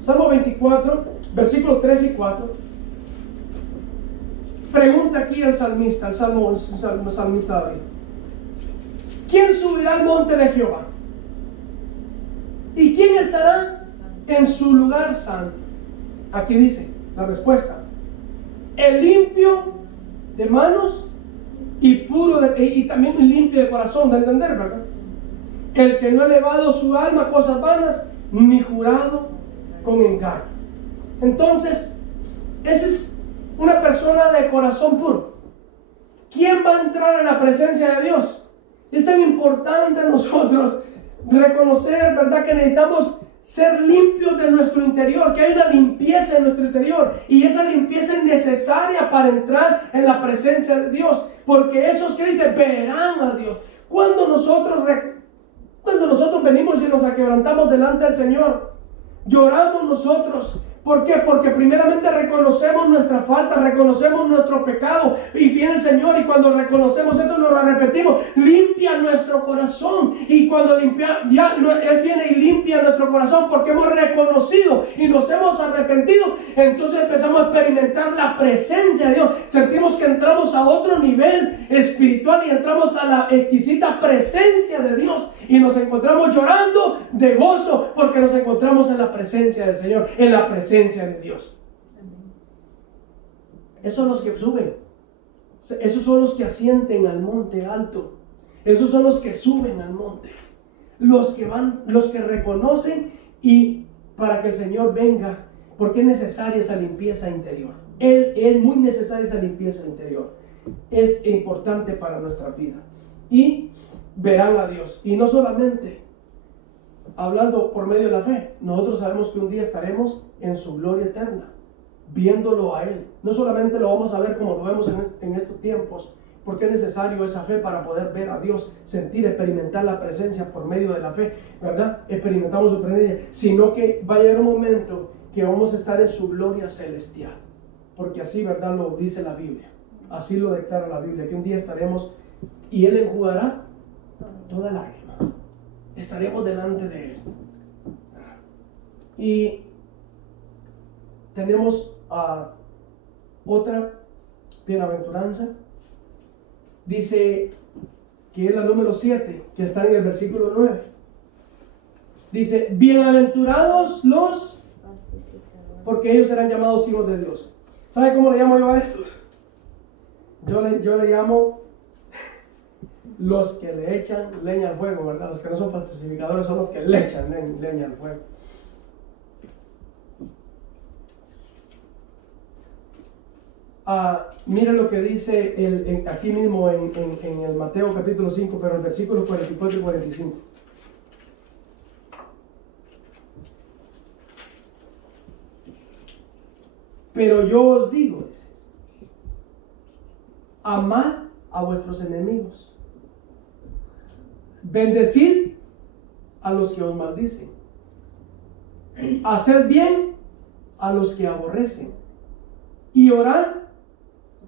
Salmo 24, versículos 3 y 4. Pregunta aquí el salmista, el salmista David: ¿quién subirá al monte de Jehová? ¿Y quién estará en su lugar santo? Aquí dice la respuesta: el limpio de manos y puro y también el limpio de corazón, de entender, ¿verdad? El que no ha elevado su alma a cosas vanas, ni jurado con engaño. Entonces, esa es una persona de corazón puro. ¿Quién va a entrar en la presencia de Dios? Es tan importante nosotros reconocer, ¿verdad?, que necesitamos ser limpios de nuestro interior, que hay una limpieza en nuestro interior, y esa limpieza es necesaria para entrar en la presencia de Dios, porque esos que dicen verán a Dios. Cuando nosotros venimos y nos aquebrantamos delante del Señor, lloramos nosotros. ¿Por qué? Porque primeramente reconocemos nuestra falta, reconocemos nuestro pecado, y viene el Señor, y cuando reconocemos esto nos lo repetimos, limpia nuestro corazón. Y cuando Él viene y limpia nuestro corazón porque hemos reconocido y nos hemos arrepentido, entonces empezamos a experimentar la presencia de Dios. Sentimos que entramos a otro nivel espiritual y entramos a la exquisita presencia de Dios, y nos encontramos llorando de gozo porque nos encontramos en la presencia del Señor, en la presencia de Dios. Esos son los que suben, esos son los que ascienden al monte alto, esos son los que suben al monte, los que reconocen, y para que el Señor venga, porque es necesaria esa limpieza interior. Es muy necesaria esa limpieza interior, es importante para nuestra vida, y verán a Dios. Y no solamente hablando por medio de la fe, nosotros sabemos que un día estaremos en su gloria eterna, viéndolo a Él. No solamente lo vamos a ver como lo vemos en estos tiempos, porque es necesario esa fe para poder ver a Dios, sentir, experimentar la presencia por medio de la fe, ¿verdad? Experimentamos su presencia, sino que va a llegar un momento que vamos a estar en su gloria celestial, porque así, ¿verdad?, lo dice la Biblia, así lo declara la Biblia, que un día estaremos y Él enjugará toda lágrima, estaremos delante de Él. Y tenemos otra bienaventuranza, dice que es la número 7, que está en el versículo 9. Dice: bienaventurados los, porque ellos serán llamados hijos de Dios. ¿Sabe cómo le llamo yo a estos? Yo le llamo los que le echan leña al fuego, ¿verdad? Los que no son pacificadores son los que le echan leña al fuego. Miren lo que dice aquí mismo en el Mateo capítulo 5, pero en versículos 44 y 45. Pero yo os digo, amad a vuestros enemigos, bendecid a los que os maldicen, haced bien a los que aborrecen, y orad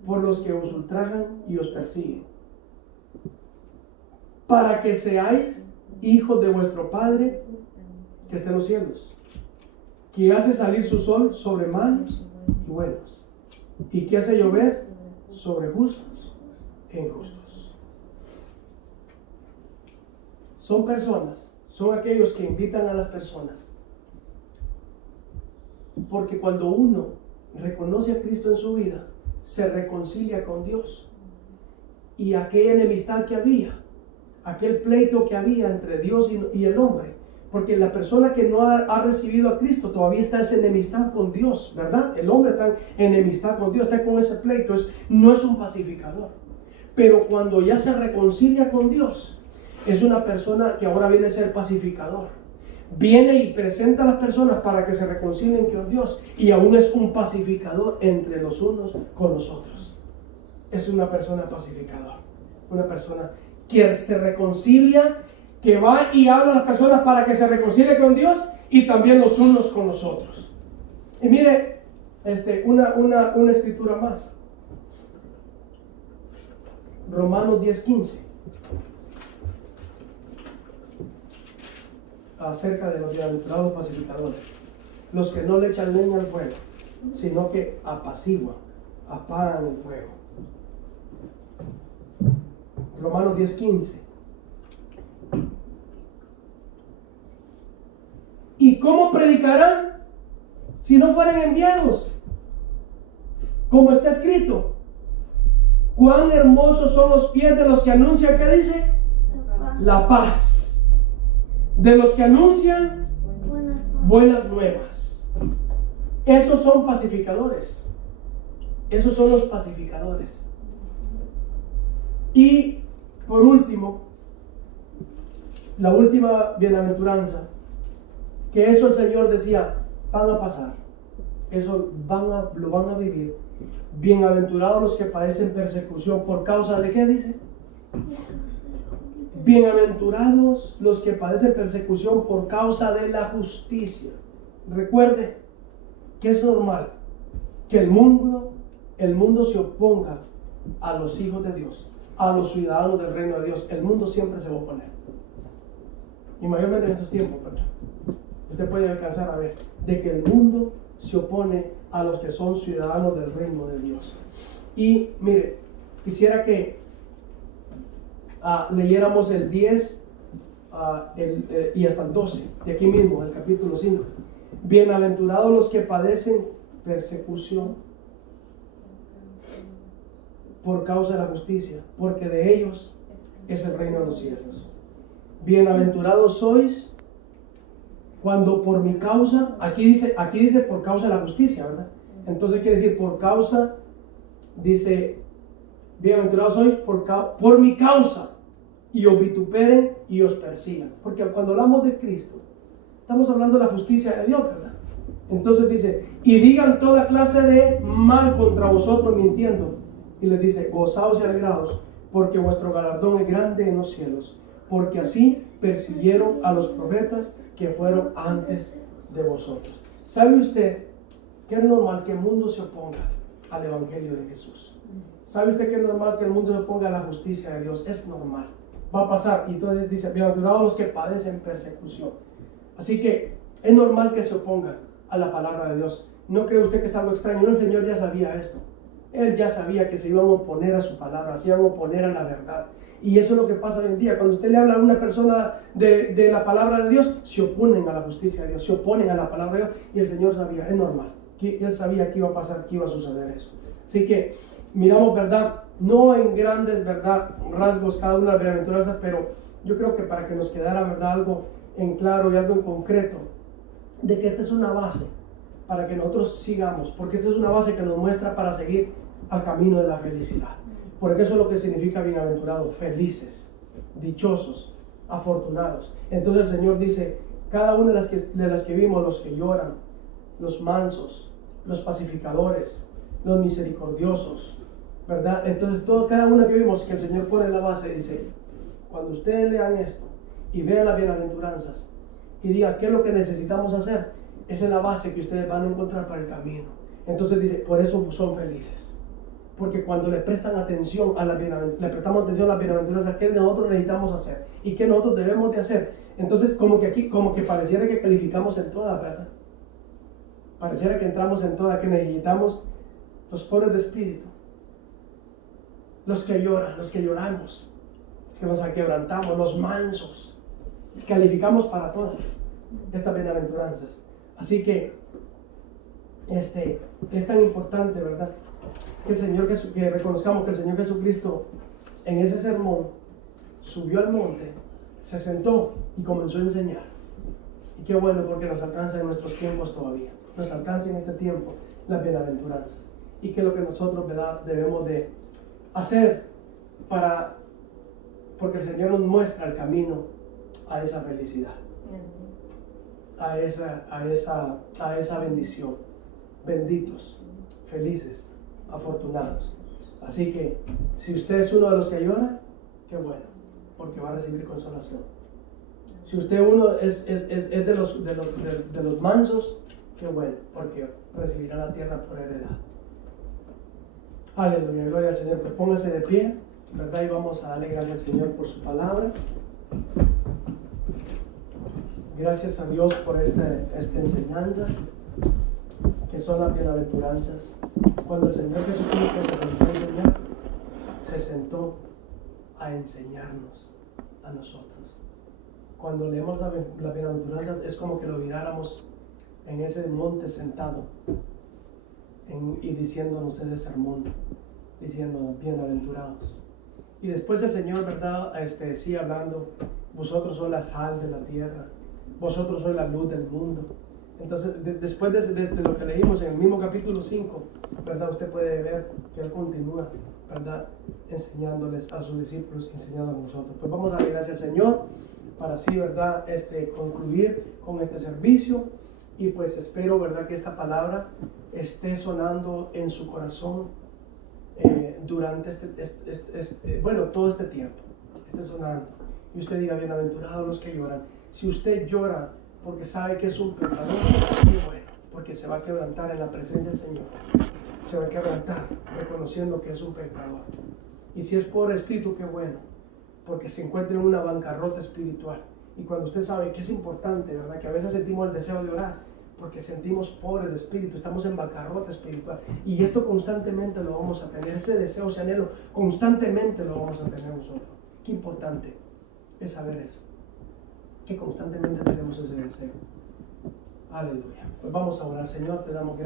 por los que os ultrajan y os persiguen, para que seáis hijos de vuestro Padre que está en los cielos, que hace salir su sol sobre malos y buenos, y que hace llover sobre justos e injustos. Son personas, son aquellos que invitan a las personas, porque cuando uno reconoce a Cristo en su vida, se reconcilia con Dios, y aquella enemistad que había, aquel pleito que había entre Dios y el hombre, porque la persona que no ha recibido a Cristo todavía está en esa enemistad con Dios, ¿verdad? El hombre está en enemistad con Dios, está con ese pleito, no es un pacificador. Pero cuando ya se reconcilia con Dios, es una persona que ahora viene a ser pacificador. Viene y presenta a las personas para que se reconcilien con Dios, y aún es un pacificador entre los unos con los otros. Es una persona pacificadora. una persona que se reconcilia, que va y habla a las personas para que se reconcilien con Dios y también los unos con los otros. Y mire, una escritura más. Romanos 10:15. Acerca de los bienaventurados pacificadores, los que no le echan leña al fuego, sino que apaciguan, apagan el fuego. Romanos 10:15. ¿Y cómo predicarán si no fueran enviados? Como está escrito, cuán hermosos son los pies de los que anuncian, ¿qué dice? La paz. De los que anuncian buenas nuevas. Esos son pacificadores. Esos son los pacificadores. Y por último, la última bienaventuranza, que eso el Señor decía, van a pasar, eso lo van a vivir. Bienaventurados los que padecen persecución por causa de ¿qué dice? Bienaventurados los que padecen persecución por causa de la justicia. Recuerde que es normal que el mundo se oponga a los hijos de Dios, a los ciudadanos del reino de Dios. El mundo siempre se va a oponer. Y mayormente en estos tiempos, ¿verdad? Usted puede alcanzar a ver de que el mundo se opone a los que son ciudadanos del reino de Dios. Y mire, quisiera que leyéramos el 10 y hasta el 12, de aquí mismo, del capítulo 5. Bienaventurados los que padecen persecución por causa de la justicia, porque de ellos es el reino de los cielos. Bienaventurados sois cuando por mi causa, aquí dice por causa de la justicia, ¿verdad? Entonces quiere decir por causa, dice, bienaventurados sois por mi causa, y os vituperen y os persigan. Porque cuando hablamos de Cristo, estamos hablando de la justicia de Dios, ¿verdad? Entonces dice, y digan toda clase de mal contra vosotros mintiendo. Y les dice, gozaos y alegraos, porque vuestro galardón es grande en los cielos, porque así persiguieron a los profetas que fueron antes de vosotros. ¿Sabe usted que es normal que el mundo se oponga al evangelio de Jesús? ¿Sabe usted que es normal que el mundo se oponga a la justicia de Dios? Es normal, va a pasar. Y entonces dice, bienaventurados los que padecen persecución. Así que es normal que se opongan a la palabra de Dios. ¿No cree usted que es algo extraño? No, el Señor ya sabía esto. Él ya sabía que se iban a oponer a su palabra, se iban a oponer a la verdad. Y eso es lo que pasa hoy en día. Cuando usted le habla a una persona de la palabra de Dios, se oponen a la justicia de Dios, se oponen a la palabra de Dios. Y el Señor sabía, es normal, que Él sabía que iba a pasar, que iba a suceder eso. Así que miramos, ¿verdad? No en grandes, ¿verdad?, rasgos cada una de las bienaventuranzas, pero yo creo que para que nos quedara, ¿verdad?, algo en claro y algo en concreto, de que esta es una base para que nosotros sigamos, porque esta es una base que nos muestra para seguir al camino de la felicidad. Porque eso es lo que significa bienaventurados, felices, dichosos, afortunados. Entonces el Señor dice, cada una de las que vimos, los que lloran, los mansos, los pacificadores, los misericordiosos, ¿verdad? Entonces cada una que vimos que el Señor pone en la base, dice, cuando ustedes lean esto y vean las bienaventuranzas y digan qué es lo que necesitamos hacer, esa es la base que ustedes van a encontrar para el camino. Entonces dice, por eso son felices. Porque cuando le prestan atención a le prestamos atención a las bienaventuranzas, ¿qué nosotros necesitamos hacer? ¿Y qué nosotros debemos de hacer? Entonces como que pareciera que calificamos en todas, ¿verdad? Pareciera que entramos en todas, que necesitamos los pobres de espíritu, los que lloran, los que lloramos, los que nos aquebrantamos, los mansos. Calificamos para todas estas bienaventuranzas. Así que es tan importante, ¿verdad?, que reconozcamos que el Señor Jesucristo en ese sermón subió al monte, se sentó y comenzó a enseñar. Y qué bueno, porque nos alcanza en nuestros tiempos todavía, nos alcanza en este tiempo las bienaventuranzas. Y que es lo que nosotros, ¿verdad?, debemos de hacer porque el Señor nos muestra el camino a esa felicidad, a esa bendición. Benditos, felices, afortunados. Así que si usted es uno de los que llora, qué bueno, porque va a recibir consolación. Si usted uno es de los mansos, qué bueno, porque recibirá la tierra por heredad. Aleluya, gloria al Señor. Pues póngase de pie, ¿verdad? Y vamos a darle gracias al Señor por su palabra. Gracias a Dios por esta enseñanza, que son las bienaventuranzas. Cuando el Señor Jesucristo se sentó a enseñarnos a nosotros. Cuando leemos la bienaventuranza es como que lo miráramos en ese monte sentado y diciéndonos ese sermón, diciéndonos bienaventurados. Y después el Señor, ¿verdad? Sigue hablando, vosotros sois la sal de la tierra, vosotros sois la luz del mundo. Entonces, después de lo que leímos en el mismo capítulo 5, ¿verdad? Usted puede ver que Él continúa, ¿verdad? Enseñándoles a sus discípulos, enseñando a nosotros. Pues vamos a dar gracias al Señor para así, ¿verdad? Concluir con este servicio. Y pues espero, ¿verdad?, que esta palabra esté sonando en su corazón durante todo este tiempo. Esté sonando. Y usted diga, bienaventurados los que lloran. Si usted llora porque sabe que es un pecador, qué bueno, porque se va a quebrantar en la presencia del Señor. Se va a quebrantar reconociendo que es un pecador. Y si es pobre espíritu, qué bueno, porque se encuentra en una bancarrota espiritual. Y cuando usted sabe que es importante, ¿verdad?, que a veces sentimos el deseo de orar porque sentimos pobres de espíritu, estamos en bancarrota espiritual. Y esto constantemente lo vamos a tener, ese deseo, ese anhelo, constantemente lo vamos a tener nosotros. Qué importante es saber eso, que constantemente tenemos ese deseo. Aleluya. Pues vamos a orar. Señor, te damos gracias.